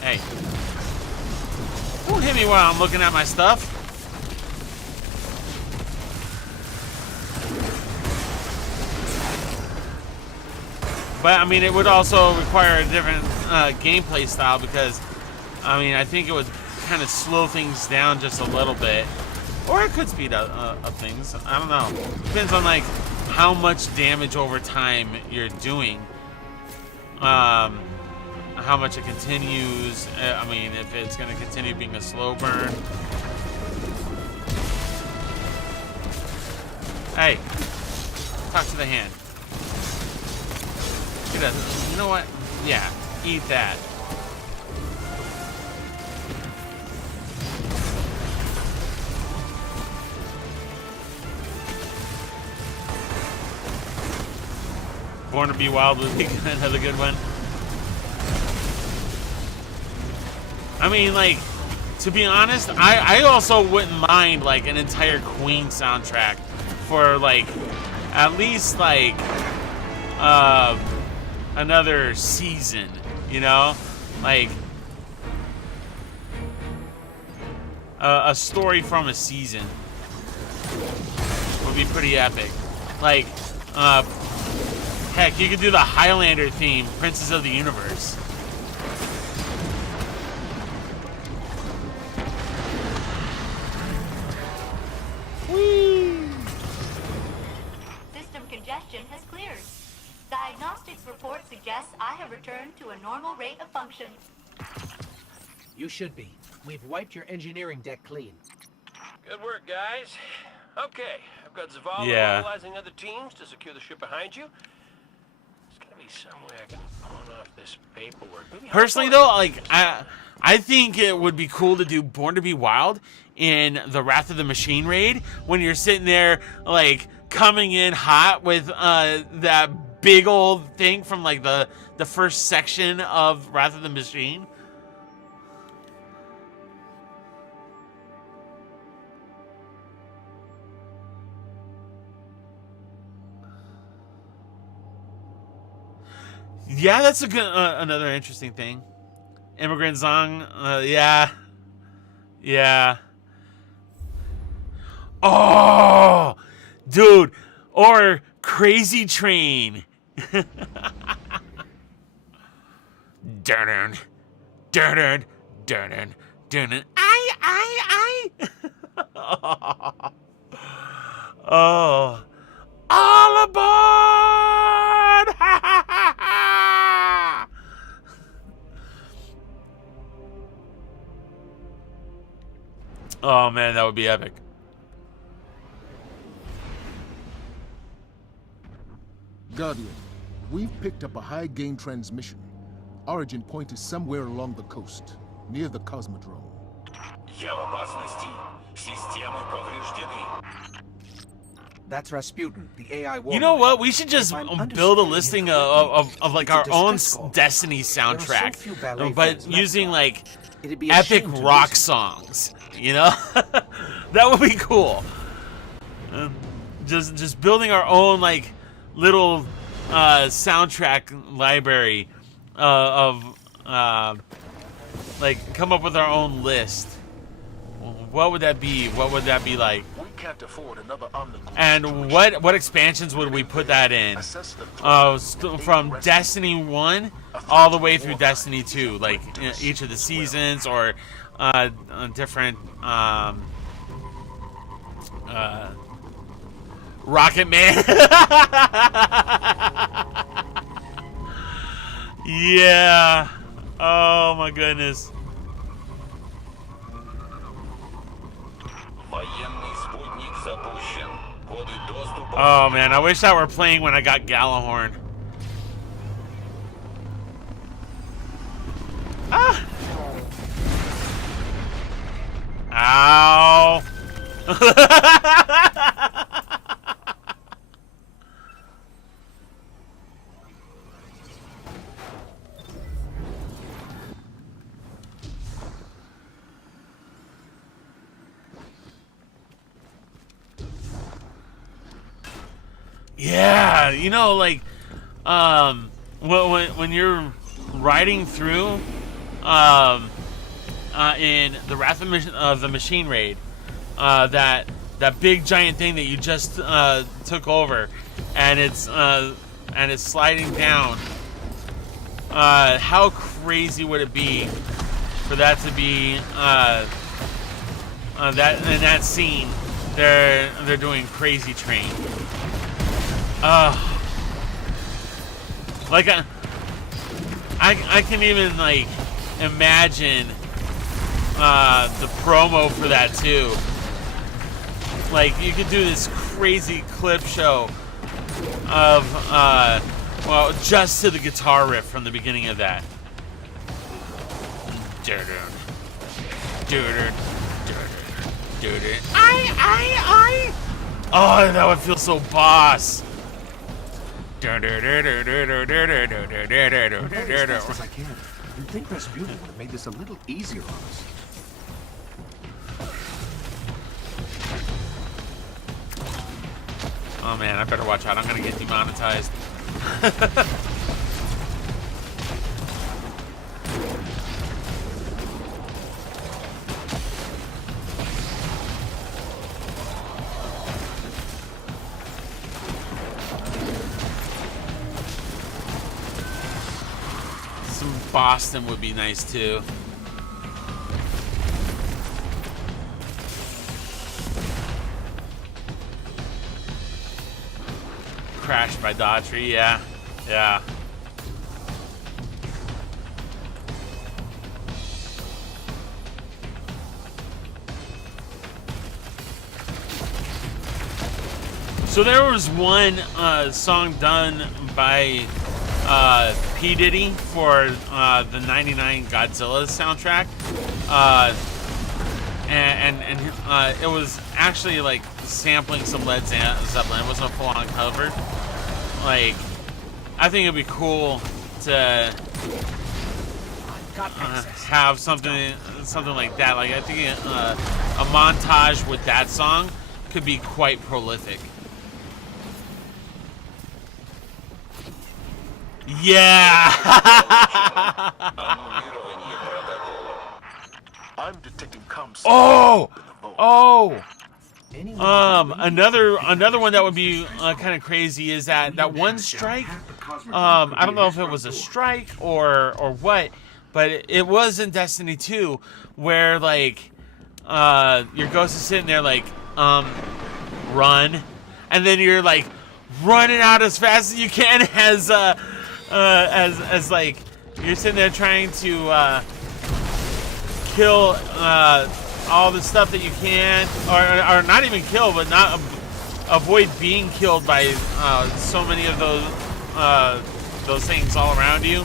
Hey, don't hit me while I'm looking at my stuff. But I mean, it would also require a different gameplay style because, I mean, I think it would kind of slow things down just a little bit, or it could speed up things. I don't know. Depends on like how much damage over time you're doing. How much it continues. I mean, if it's going to continue being a slow burn. Hey, talk to the hand. You know what? Yeah, eat that. Born to be Wild would be another good one. I mean, like, to be honest, I also wouldn't mind like an entire Queen soundtrack for like at least like another season, you know, like a story from a season would be pretty epic. Like, heck, you could do the Highlander theme, Princes of the Universe. System congestion has cleared. Diagnostics report suggests I have returned to a normal rate of function. You should be. We've wiped your engineering deck clean. Good work, guys. Okay, I've got Zavala mobilizing other teams to secure the ship behind you. There's gotta be some way I can pawn off this paperwork. Personally, though, like I think it would be cool to do Born to be Wild in the Wrath of the Machine raid when you're sitting there like coming in hot with that big old thing from like the first section of Wrath of the Machine. Yeah, that's a good another interesting thing. Immigrant Song, yeah. Oh, dude, or Crazy Train. Dun dun dun dun. I. Oh, all aboard! Oh man, that would be epic. Guardian, we've picked up a high-gain transmission. Origin point is somewhere along the coast, near the Cosmodrome. That's Rasputin, the AI war. You know what? We should just build a listing of like our own Destiny soundtrack, but using like epic rock songs. You know, that would be cool. Just building our own like little soundtrack library of like come up with our own list. What would that be? What would that be like? We can't afford another omnibus. And what expansions would we put that in? From Destiny 1 all the way through Destiny 2, like each of the seasons or different Rocket Man. Yeah. Oh my goodness. Oh man, I wish that were playing when I got Galahorn. Ah! Ow! Yeah, you know, like, when you're riding through, in the Wrath of the Machine raid, that big giant thing that you just took over, and it's sliding down, how crazy would it be for that to be that in that scene they're doing Crazy Train. Like I can even like imagine the promo for that too. Like you could do this crazy clip show of well, just to the guitar riff from the beginning of that. Oh, that would feel so boss. As I can. You'd think Rasputin would have made this a little easier on us. Oh man, I better watch out. I'm gonna get demonetized. Some Boston would be nice too. Crashed by Daughtry, yeah. Yeah. So there was one song done by P. Diddy for the '99 Godzilla soundtrack, and it was actually like sampling some Led Zeppelin. It wasn't a full-on cover. Like, I think it'd be cool to have something like that. Like, I think a montage with that song could be quite prolific. Yeah. I'm detecting comms. Oh. Another one that would be kind of crazy is that one strike. I don't know if it was a strike or what, but it was in Destiny 2 where like your ghost is sitting there like run, and then you're like running out as fast as you can as like you're sitting there trying to kill all the stuff that you can, or not even kill, but not avoid being killed by so many of those things all around you.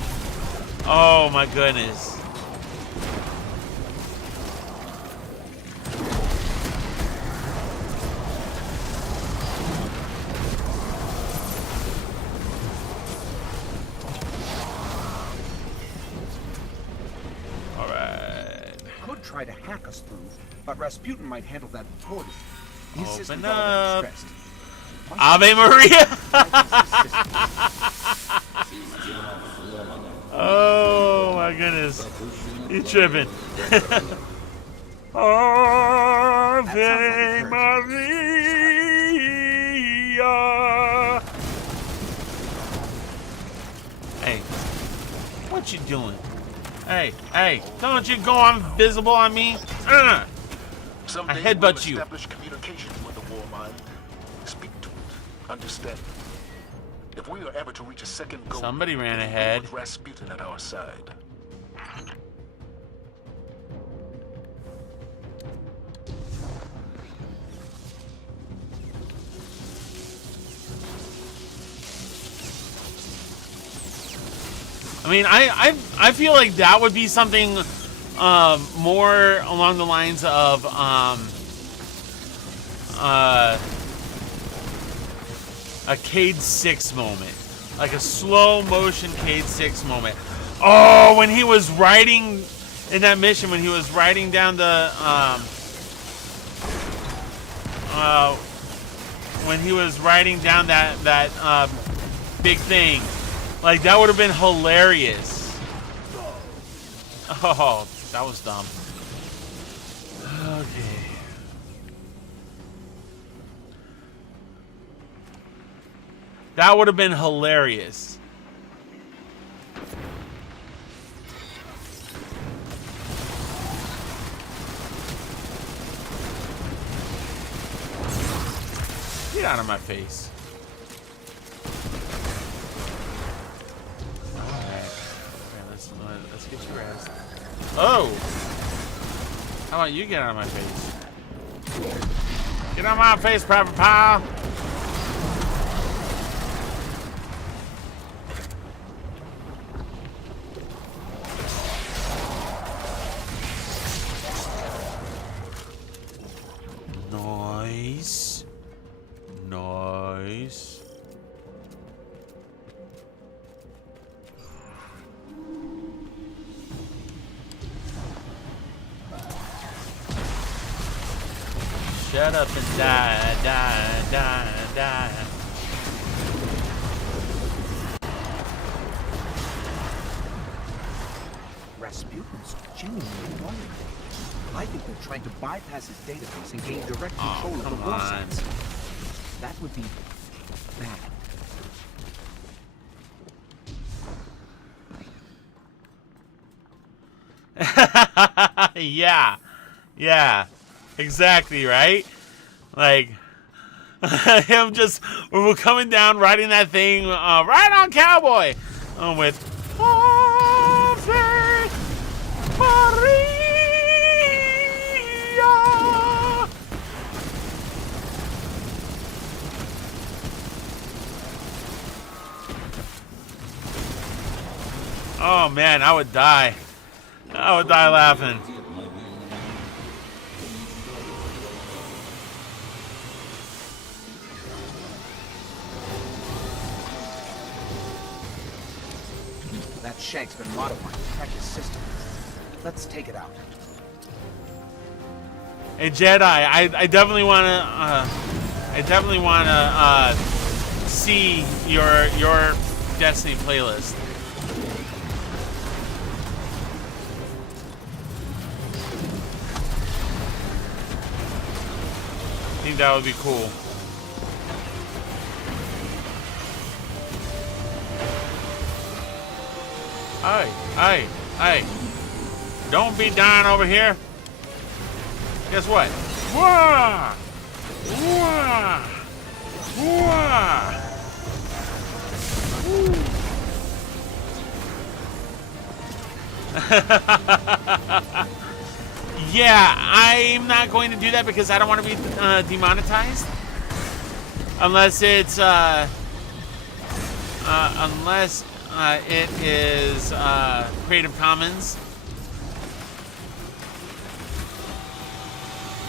Oh my goodness. Try to hack us through, but Rasputin might handle that before you. His Open system's up. already stressed. Ave Maria! Oh my goodness. You tripping. Ave Maria! Hey, what you doing? Hey, don't you go invisible on me. I headbutt you. Establish communication with the war mind. Speak to it. Understand it. If we are ever to reach a second goal, somebody ran ahead. With Rasputin at our side. I mean, I feel like that would be something more along the lines of a Cade 6 moment, like a slow motion Cade 6 moment. Oh, when he was riding in that mission, when he was riding down the that big thing. Like, that would have been hilarious. Oh, that was dumb. Okay. That would have been hilarious. Get out of my face. Alright. Let's get you rest. Oh! How about you get out of my face? Get out of my face, Private Pile! Nice. Nice. Shut up and die, die, die, die. Rasputin's genuinely worried. I think they're trying to bypass his database and gain direct control of the war sites. That would be bad. Yeah. Yeah. Exactly, right? Like, him just coming down, riding that thing, right on Cowboy, with Ave Maria. Oh man, I would die. I would die laughing. That shank's been modified to track his system. Let's take it out. Hey Jedi, I definitely wanna see your Destiny playlist. I think that would be cool. Hey. Don't be dying over here. Guess what? Wah! Wah! Wah! Yeah, I'm not going to do that because I don't want to be demonetized. Unless it's it is Creative Commons.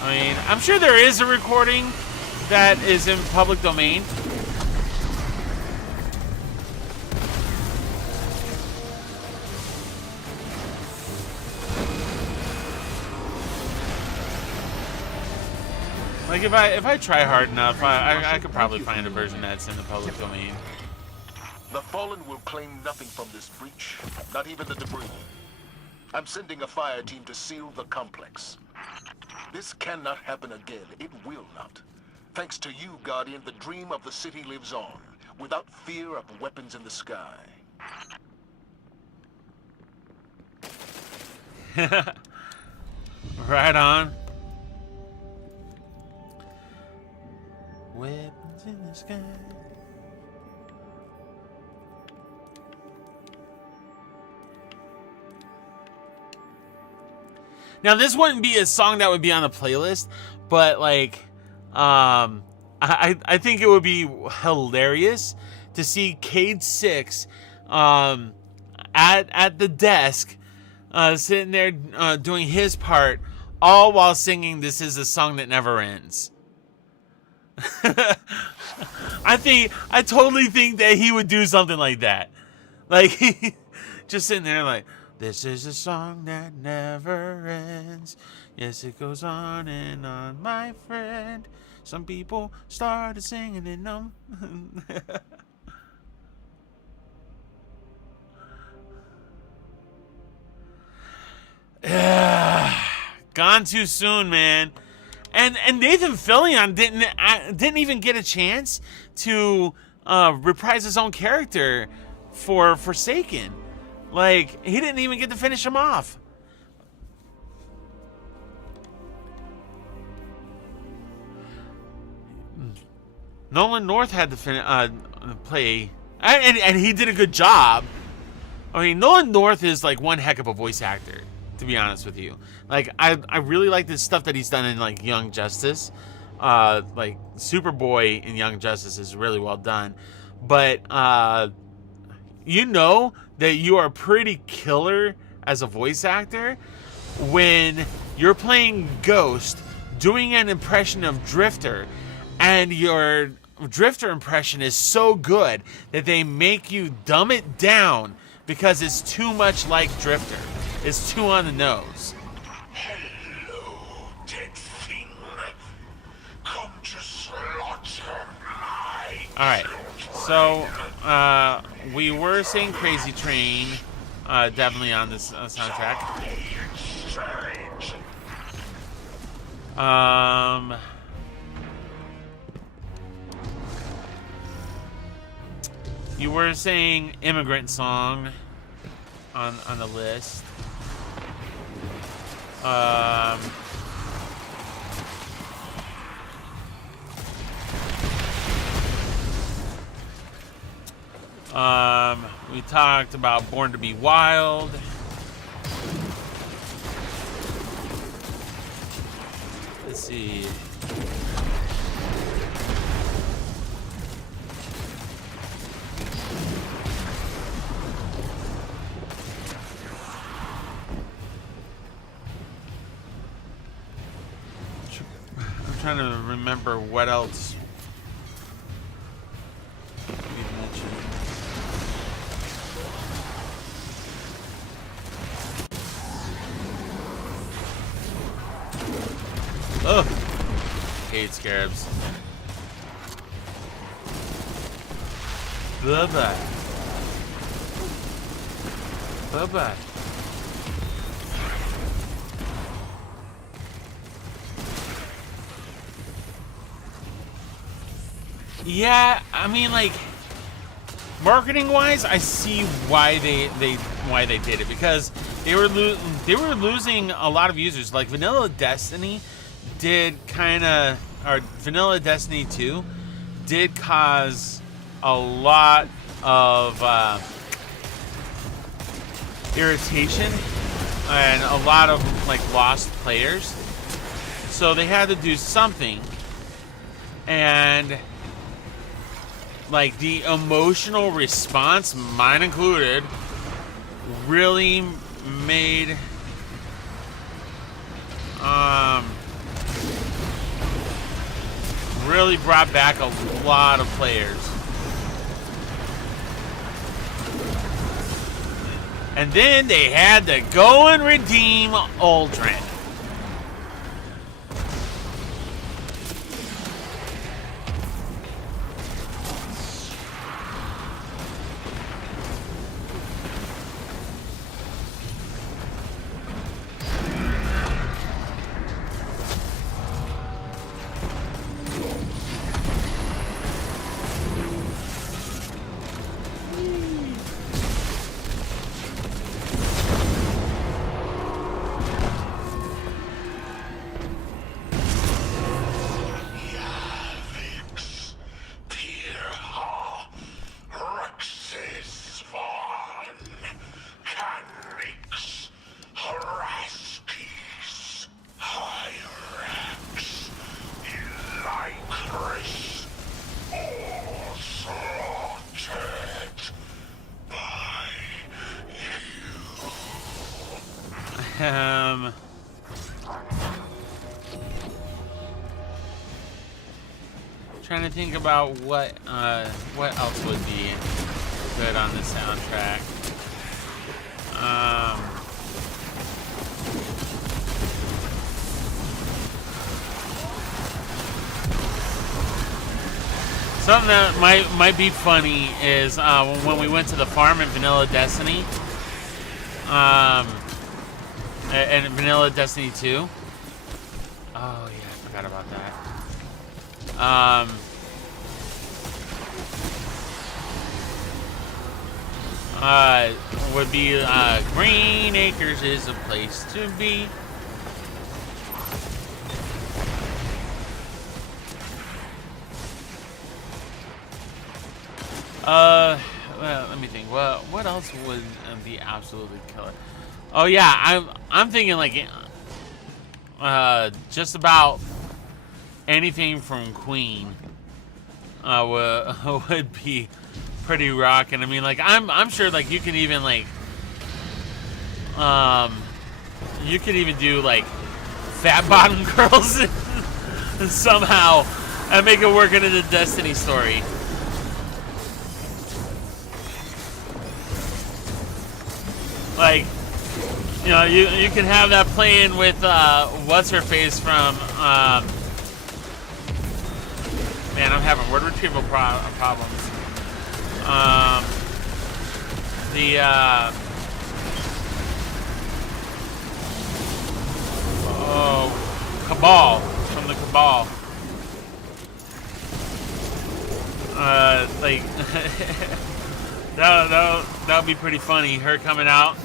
I mean, I'm sure there is a recording that is in public domain. Like if I try hard enough, I could probably find a version that's in the public domain. The Fallen will claim nothing from this breach, not even the debris. I'm sending a fire team to seal the complex. This cannot happen again. It will not. Thanks to you, Guardian, the dream of the city lives on, without fear of weapons in the sky. Right on. Weapons in the sky. Now this wouldn't be a song that would be on the playlist, but like, I think it would be hilarious to see Cade 6 at the desk, sitting there doing his part, all while singing "This Is a Song That Never Ends." I totally think that he would do something like that, like just sitting there like, "This is a song that never ends. Yes, it goes on and on, my friend. Some people started singing in them." Gone too soon, man. And Nathan Fillion didn't even get a chance to reprise his own character for Forsaken. Like, he didn't even get to finish him off. Nolan North had to play, and he did a good job. I mean, Nolan North is like one heck of a voice actor, to be honest with you. Like, I really like the stuff that he's done in like Young Justice. Like Superboy in Young Justice is really well done. But you know that you are pretty killer as a voice actor when you're playing Ghost, doing an impression of Drifter, and your Drifter impression is so good that they make you dumb it down because it's too much like Drifter. It's too on the nose. Hello, dead thing. Come to slaughter my Alright, so we were saying Crazy Train, definitely on this soundtrack. You were saying Immigrant Song on the list. We talked about Born to Be Wild. Let's see. I'm trying to remember what else we mentioned. Oh, hate scarabs. Bye-bye. Bye-bye. Yeah, I mean, like, marketing-wise, I see why they did it, because they were losing a lot of users. Like Vanilla Destiny did kind of, or Vanilla Destiny 2 did cause a lot of irritation and a lot of like lost players. So they had to do something, and like the emotional response, mine included, really made really brought back a lot of players. And then they had to go and redeem Aldrin. Trying to think about what else would be good on the soundtrack. Something that might be funny is when we went to the farm in Vanilla Destiny, and Vanilla Destiny 2. Oh yeah, I forgot about that. Would be Green Acres is a place to be. Well, let me think. Well, what else would be absolutely killer? Oh yeah, I'm thinking like just about anything from Queen would be pretty rocking. I mean, like I'm sure like you can even like you could even do like fat bottom girls somehow and make it work into the Destiny story. Like, you know, you can have that playing with what's her face from man, I'm having word retrieval problems. Cabal, from the Cabal. Like that would be pretty funny, her coming out.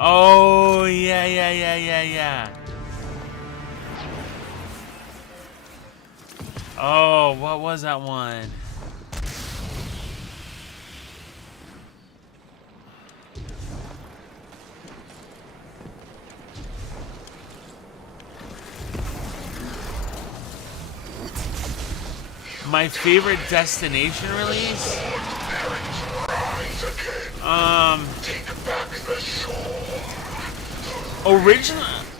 Oh yeah. Oh, what was that one? My favorite Destination release?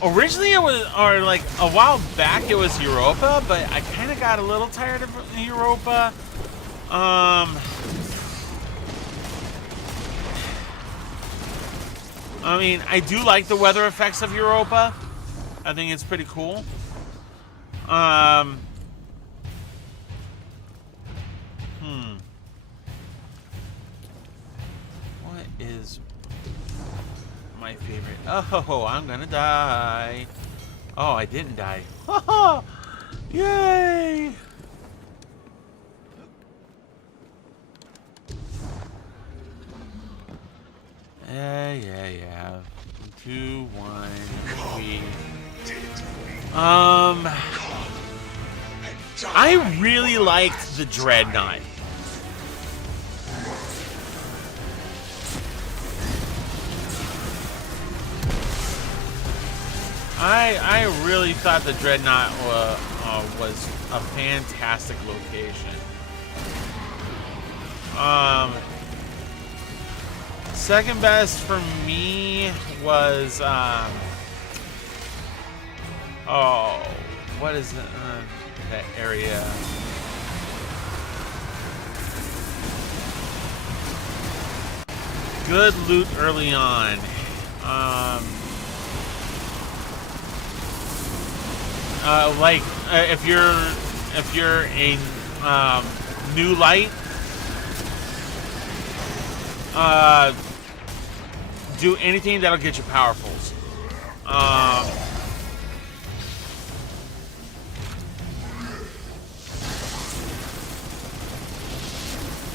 Originally it was, or like a while back it was Europa, but I kind of got a little tired of Europa. I mean, I do like the weather effects of Europa. I think it's pretty cool. What is my favorite? Oh, I'm gonna die. Oh, I didn't die. Yay! Yeah. 2, 1, 3. I really liked the Dreadnought. I really thought the Dreadnought was a fantastic location. Second best for me was what is that area? Good loot early on. Like if you're a new light, do anything that'll get you powerfuls.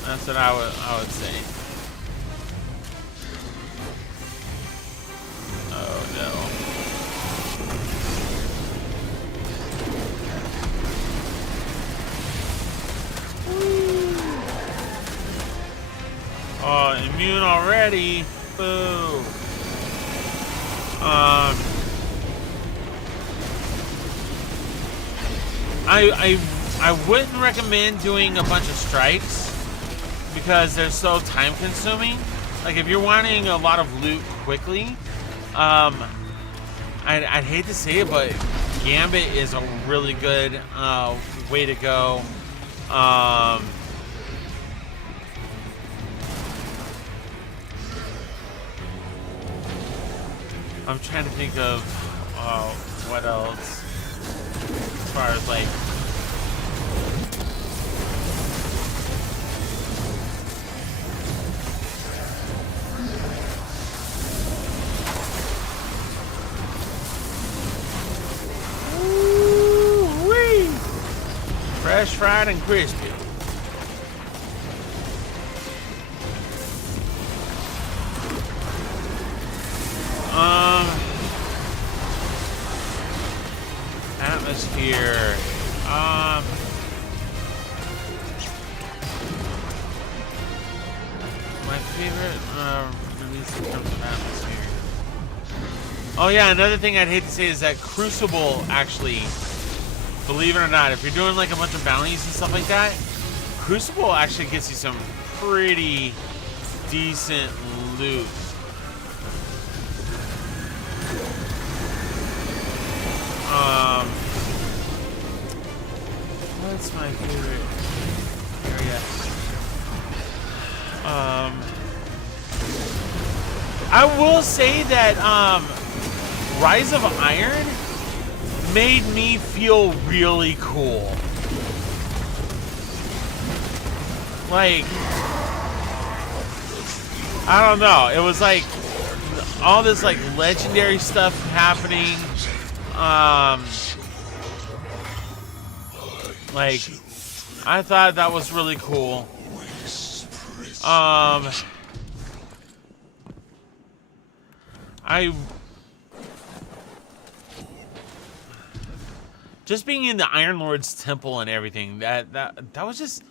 That's what I would say. Oh no. Oh, immune already. Boo. I wouldn't recommend doing a bunch of strikes because they're so time consuming. Like if you're wanting a lot of loot quickly, I'd hate to say it, but Gambit is a really good way to go. I'm trying to think of what else as far as like Ooh-wee. Fresh, fried, and crispy. Atmosphere. just in terms of atmosphere. Oh yeah, another thing I'd hate to say is that Crucible actually, believe it or not, if you're doing like a bunch of bounties and stuff like that, Crucible actually gets you some pretty decent loot. What's my favorite area? I will say that Rise of Iron made me feel really cool. Like, I don't know. It was like all this like legendary stuff happening. Like, I thought that was really cool. Just being in the Iron Lord's temple and everything, that was just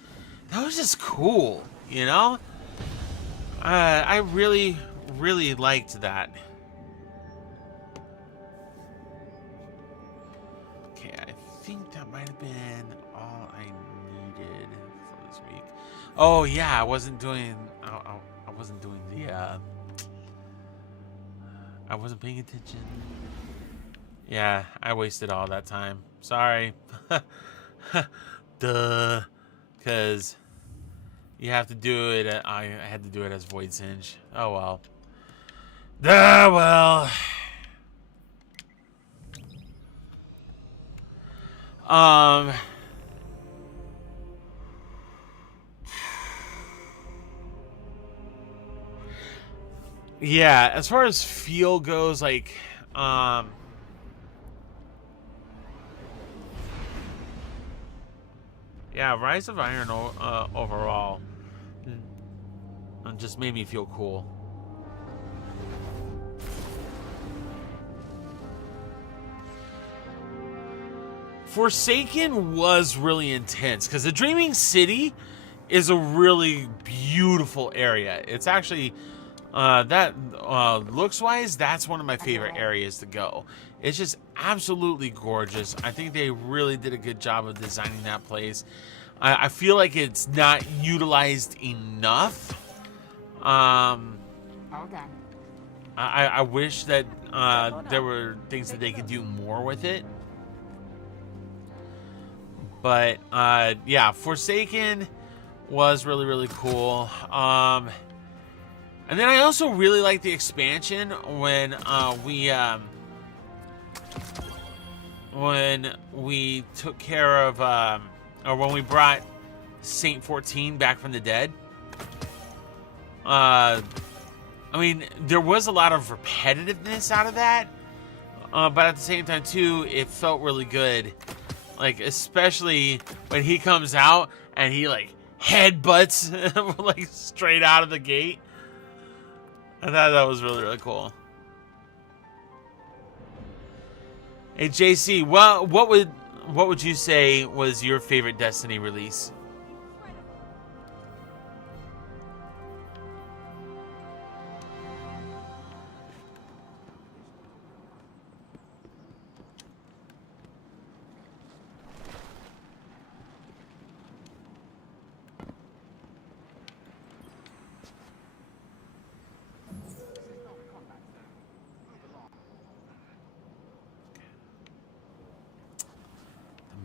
cool, you know? I really liked that. Okay, I think that might have been all I needed for this week. Oh yeah, I wasn't doing the I wasn't paying attention. Yeah, I wasted all that time. Sorry. Duh. Because you have to do it. I had to do it as Void Singe. Oh well. Duh, well. Yeah, as far as feel goes, like, yeah, Rise of Iron overall just made me feel cool. Forsaken was really intense because the Dreaming City is a really beautiful area. It's actually looks-wise, that's one of my favorite areas to go. It's just absolutely gorgeous. I think they really did a good job of designing that place. I feel like it's not utilized enough. All done. I wish that there were things that they could do more with it. But yeah, Forsaken was really cool. And then I also really like the expansion when we took care of or when we brought Saint 14 back from the dead. I mean, there was a lot of repetitiveness out of that, but at the same time too, it felt really good. Like, especially when he comes out and he like headbutts like straight out of the gate. I thought that was really cool. Hey JC, well, what would you say was your favorite Destiny release?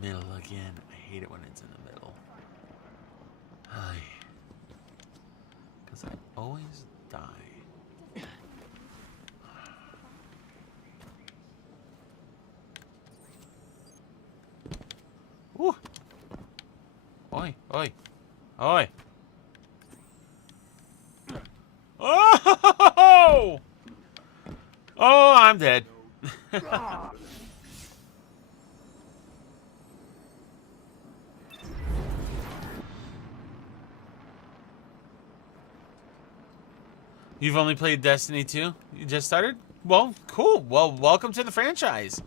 Middle again. I hate it when it's in the middle. Because I always die. Woo! Oi, oi, oi! Oh! Oh, I'm dead. You've only played Destiny 2? You just started? Well, cool. Well, welcome to the franchise.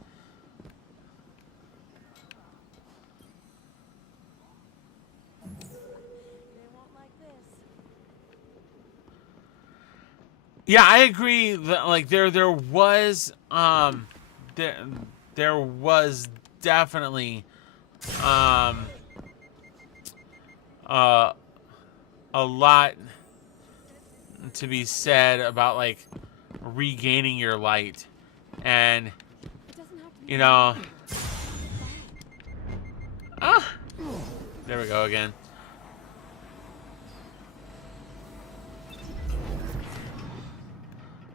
Yeah, I agree that like there was definitely a lot to be said about like regaining your light, and you know, there we go again.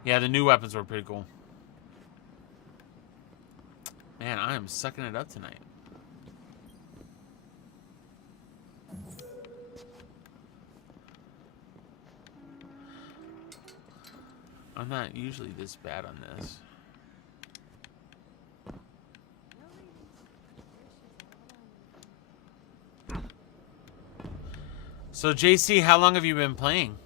Yeah, the new weapons were pretty cool. Man, I am sucking it up tonight. I'm not usually this bad on this. So, JC, how long have you been playing?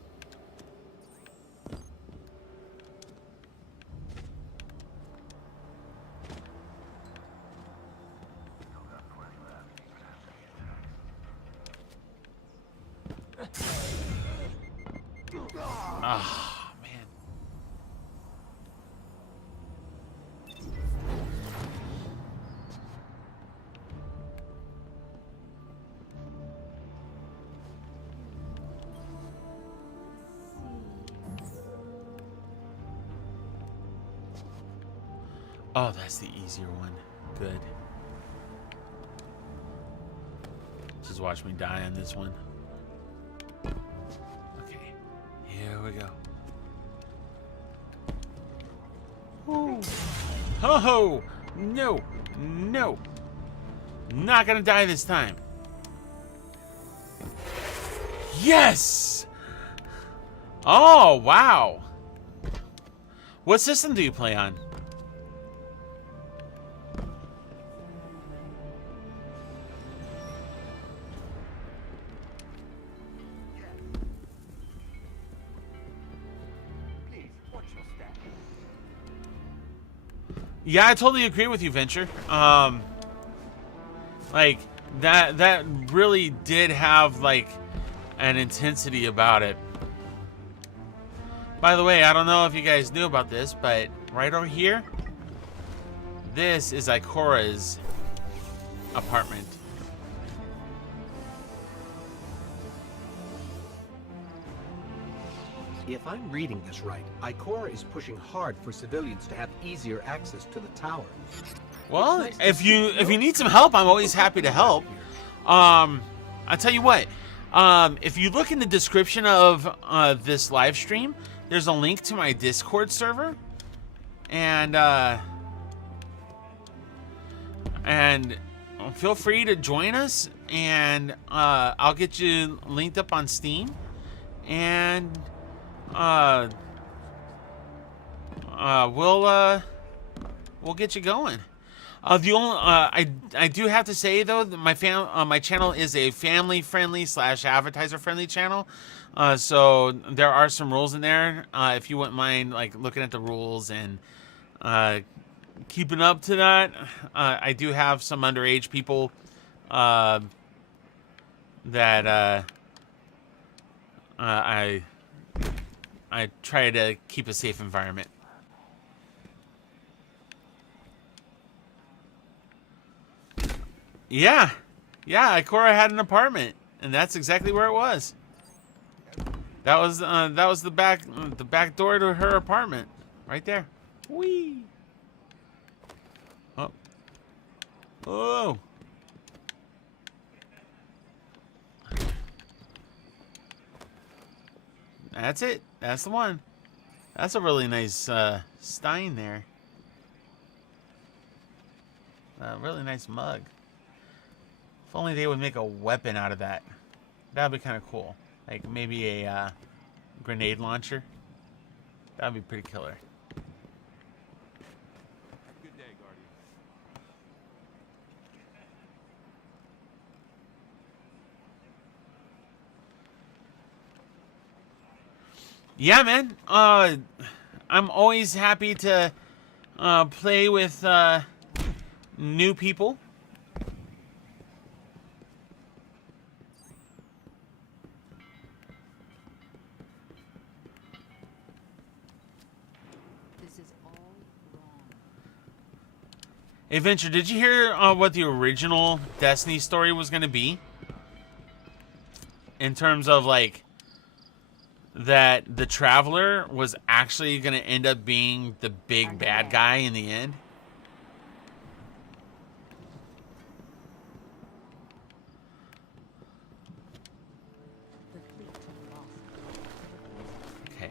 Ah, man. Oh, that's the easier one. Good. Just watch me die on this one. Okay. Here we go. Ooh. Ho ho! No! No! Not gonna die this time. Yes! Oh, wow. What system do you play on? Yeah, I totally agree with you, Venture. Like that really did have like an intensity about it. By the way, I don't know if you guys knew about this, but right over here, this is Ikora's apartment. If I'm reading this right, Ikora is pushing hard for civilians to have easier access to the tower. Well, nice if you need some help, I'm always happy to help. I'll tell you what. If you look in the description of this live stream, there's a link to my Discord server, and feel free to join us, and I'll get you linked up on Steam, and we'll get you going. The only I do have to say though that my channel is a family friendly / advertiser friendly channel, so there are some rules in there. If you wouldn't mind like looking at the rules and keeping up to that, I do have some underage people that I try to keep a safe environment. Yeah, Ikora had an apartment, and that's exactly where it was. That was the back door to her apartment, right there. Whee! Oh, oh. That's it. That's the one. That's a really nice stein there. A really nice mug. If only they would make a weapon out of that. That'd be kind of cool. Like maybe a grenade launcher. That'd be pretty killer. Good day, Guardian. Yeah, man. I'm always happy to play with new people. Hey, Venture, did you hear what the original Destiny story was going to be? In terms of, like, that the Traveler was actually going to end up being the big bad guy in the end? Okay.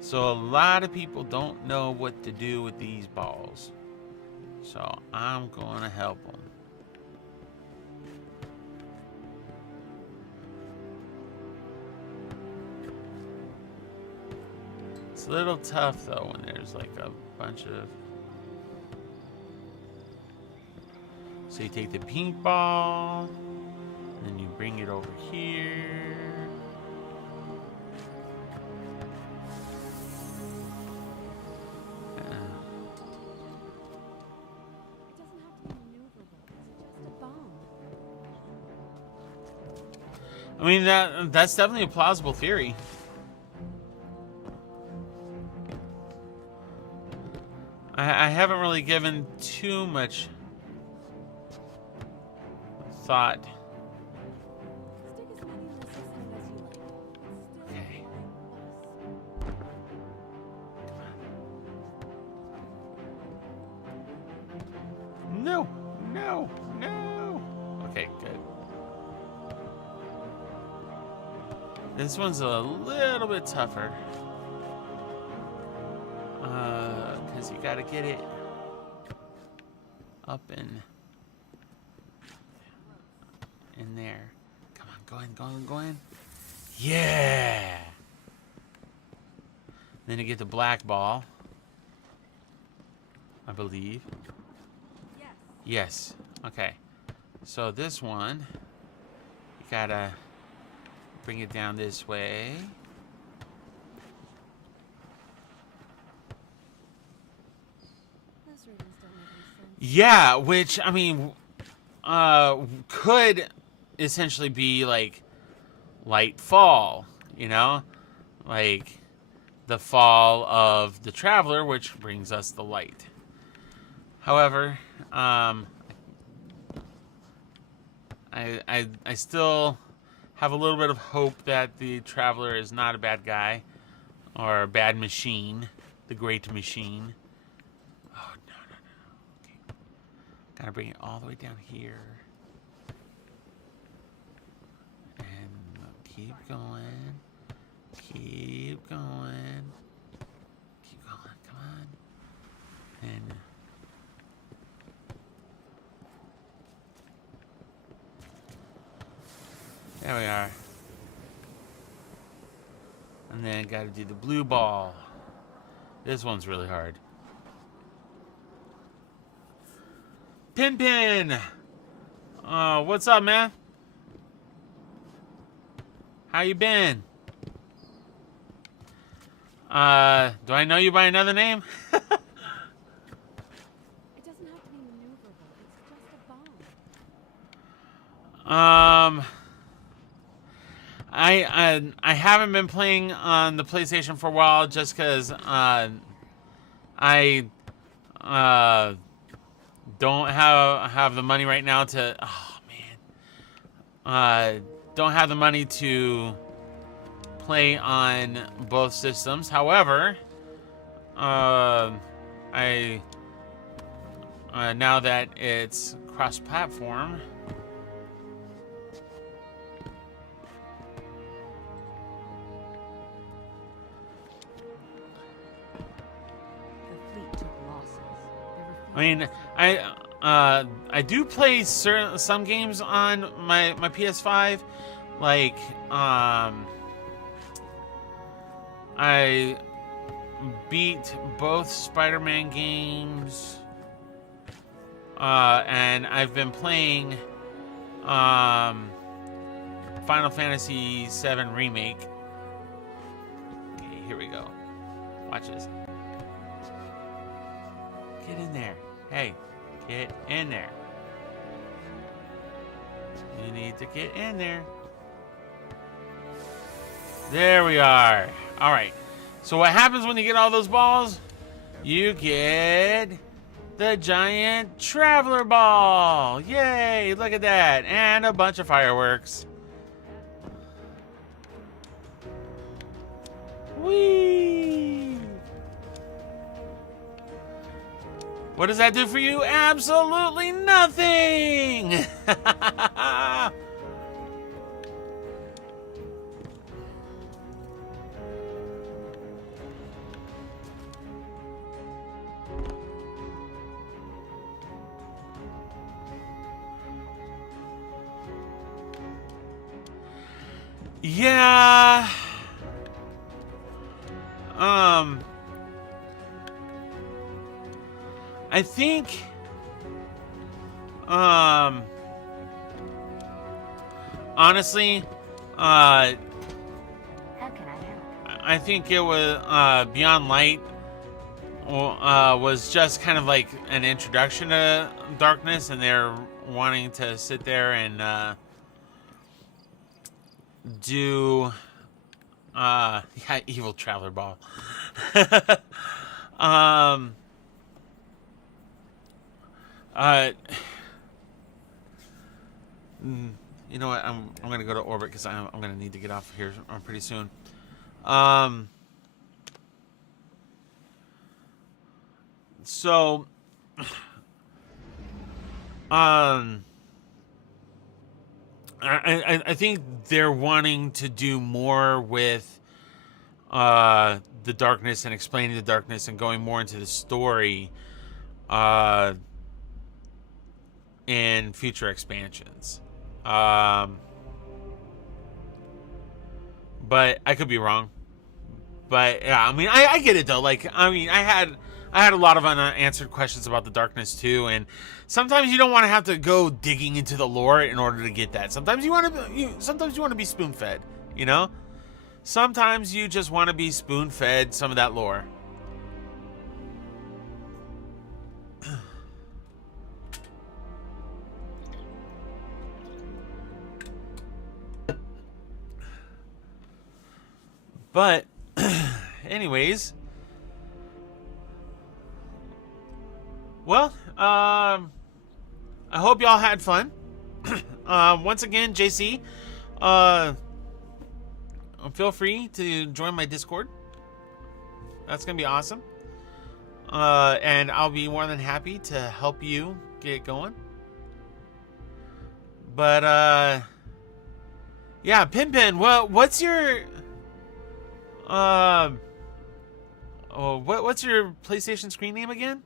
So a lot of people don't know what to do with these balls. So I'm going to help them. It's a little tough though when there's like a bunch of... So you take the pink ball, and then you bring it over here. I mean, that's definitely a plausible theory. I haven't really given too much thought. Okay. No, no, no. Okay, good. This one's a little bit tougher. Because you gotta get it up in there. Come on, go in, go in, go in. Yeah! Then you get the black ball. I believe. Yes. Yes. Okay. So this one, you gotta bring it down this way. Yeah, which, I mean, could essentially be like light fall, you know? Like the fall of the Traveler, which brings us the light. However, I still have a little bit of hope that the Traveler is not a bad guy or a bad machine, the great machine. Oh, no, no, no. Okay. Gotta bring it all the way down here. And keep going. Keep going. Keep going. Come on. And there we are. And then gotta do the blue ball. This one's really hard. Pin! What's up, man? How you been? Do I know you by another name? It doesn't have to be maneuverable. It's just a bomb. I haven't been playing on the PlayStation for a while just because I don't have the money right now to... Oh, man. Don't have the money to play on both systems. However, now that it's cross-platform... I mean, I do play some games on my PS5, like I beat both Spider-Man games, and I've been playing Final Fantasy VII Remake. Okay, here we go. Watch this. Get in there. Hey, get in there. You need to get in there. There we are. All right. So what happens when you get all those balls? You get the giant traveler ball. Yay! Look at that. And a bunch of fireworks. Whee! What does that do for you? Absolutely nothing! Yeah. I think honestly, How can I help? I think it was Beyond Light was just kind of like an introduction to darkness, and they're wanting to sit there and do yeah, evil traveler ball. You know what? I'm gonna go to orbit because I'm gonna need to get off here pretty soon. So, I think they're wanting to do more with the darkness and explaining the darkness and going more into the story in future expansions. But I could be wrong. But yeah, I mean, I get it though. Like, I mean, I had a lot of unanswered questions about the darkness too, and sometimes you don't want to have to go digging into the lore in order to get that. Sometimes you want to be spoon-fed, you know? Sometimes you just want to be spoon-fed some of that lore. But anyways, well, I hope y'all had fun. Once again, JC, feel free to join my Discord. That's gonna be awesome. And I'll be more than happy to help you get going. But yeah, Pinpin, what's your what's your PlayStation screen name again?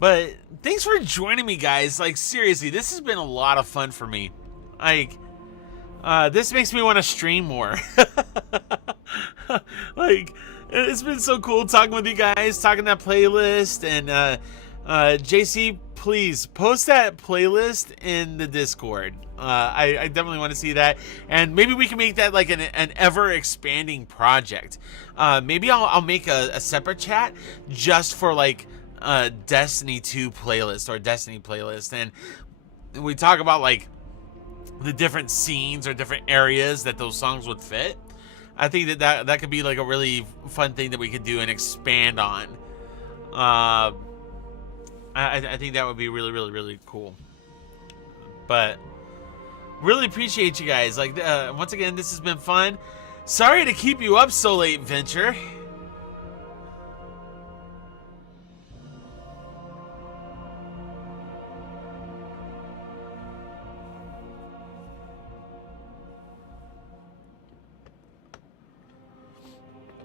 But thanks for joining me, guys. Like, seriously, this has been a lot of fun for me. Like, this makes me want to stream more. Like, it's been so cool talking with you guys, talking that playlist, and JC, please post that playlist in the Discord. I definitely want to see that, and maybe we can make that like an ever expanding project. Maybe I'll make a separate chat just for like Destiny 2 playlist or Destiny playlist, and we talk about like the different scenes or different areas that those songs would fit. I think that could be like a really fun thing that we could do and expand on. I think that would be really, really, really cool. But really appreciate you guys. Like, once again, this has been fun. Sorry to keep you up so late, Venture.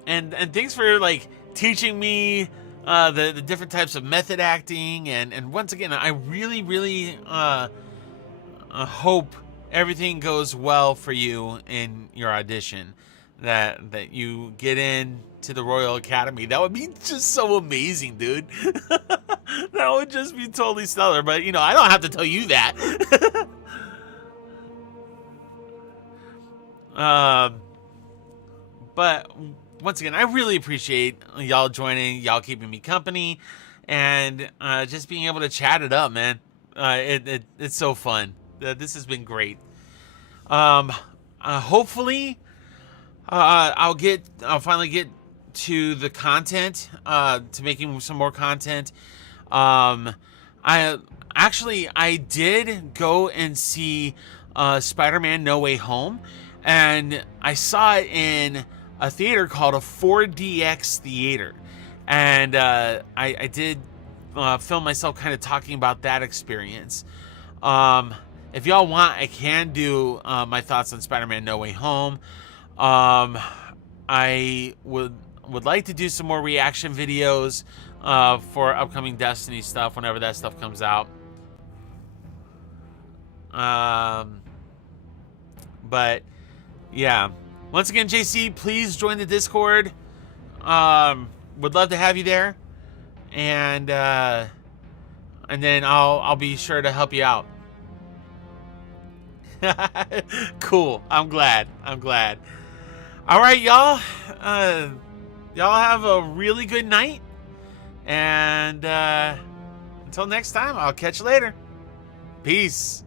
And thanks for like teaching me the different types of method acting, and once again, I really hope everything goes well for you in your audition, that you get into the Royal Academy. That would be just so amazing, dude. That would just be totally stellar. But you know, I don't have to tell you that. But once again, I really appreciate y'all joining, y'all keeping me company, and just being able to chat it up, man. It's so fun. This has been great. Hopefully, I'll finally get to the content, to making some more content. I did go and see Spider-Man No Way Home, and I saw it in a theater called a 4DX theater, and I did film myself kind of talking about that experience. If y'all want, I can do my thoughts on Spider-Man No Way Home. I would like to do some more reaction videos for upcoming Destiny stuff whenever that stuff comes out. But yeah, once again, JC, please join the Discord. Would love to have you there, and then I'll be sure to help you out. Cool. I'm glad. All right, y'all. Y'all have a really good night, and until next time, I'll catch you later. Peace.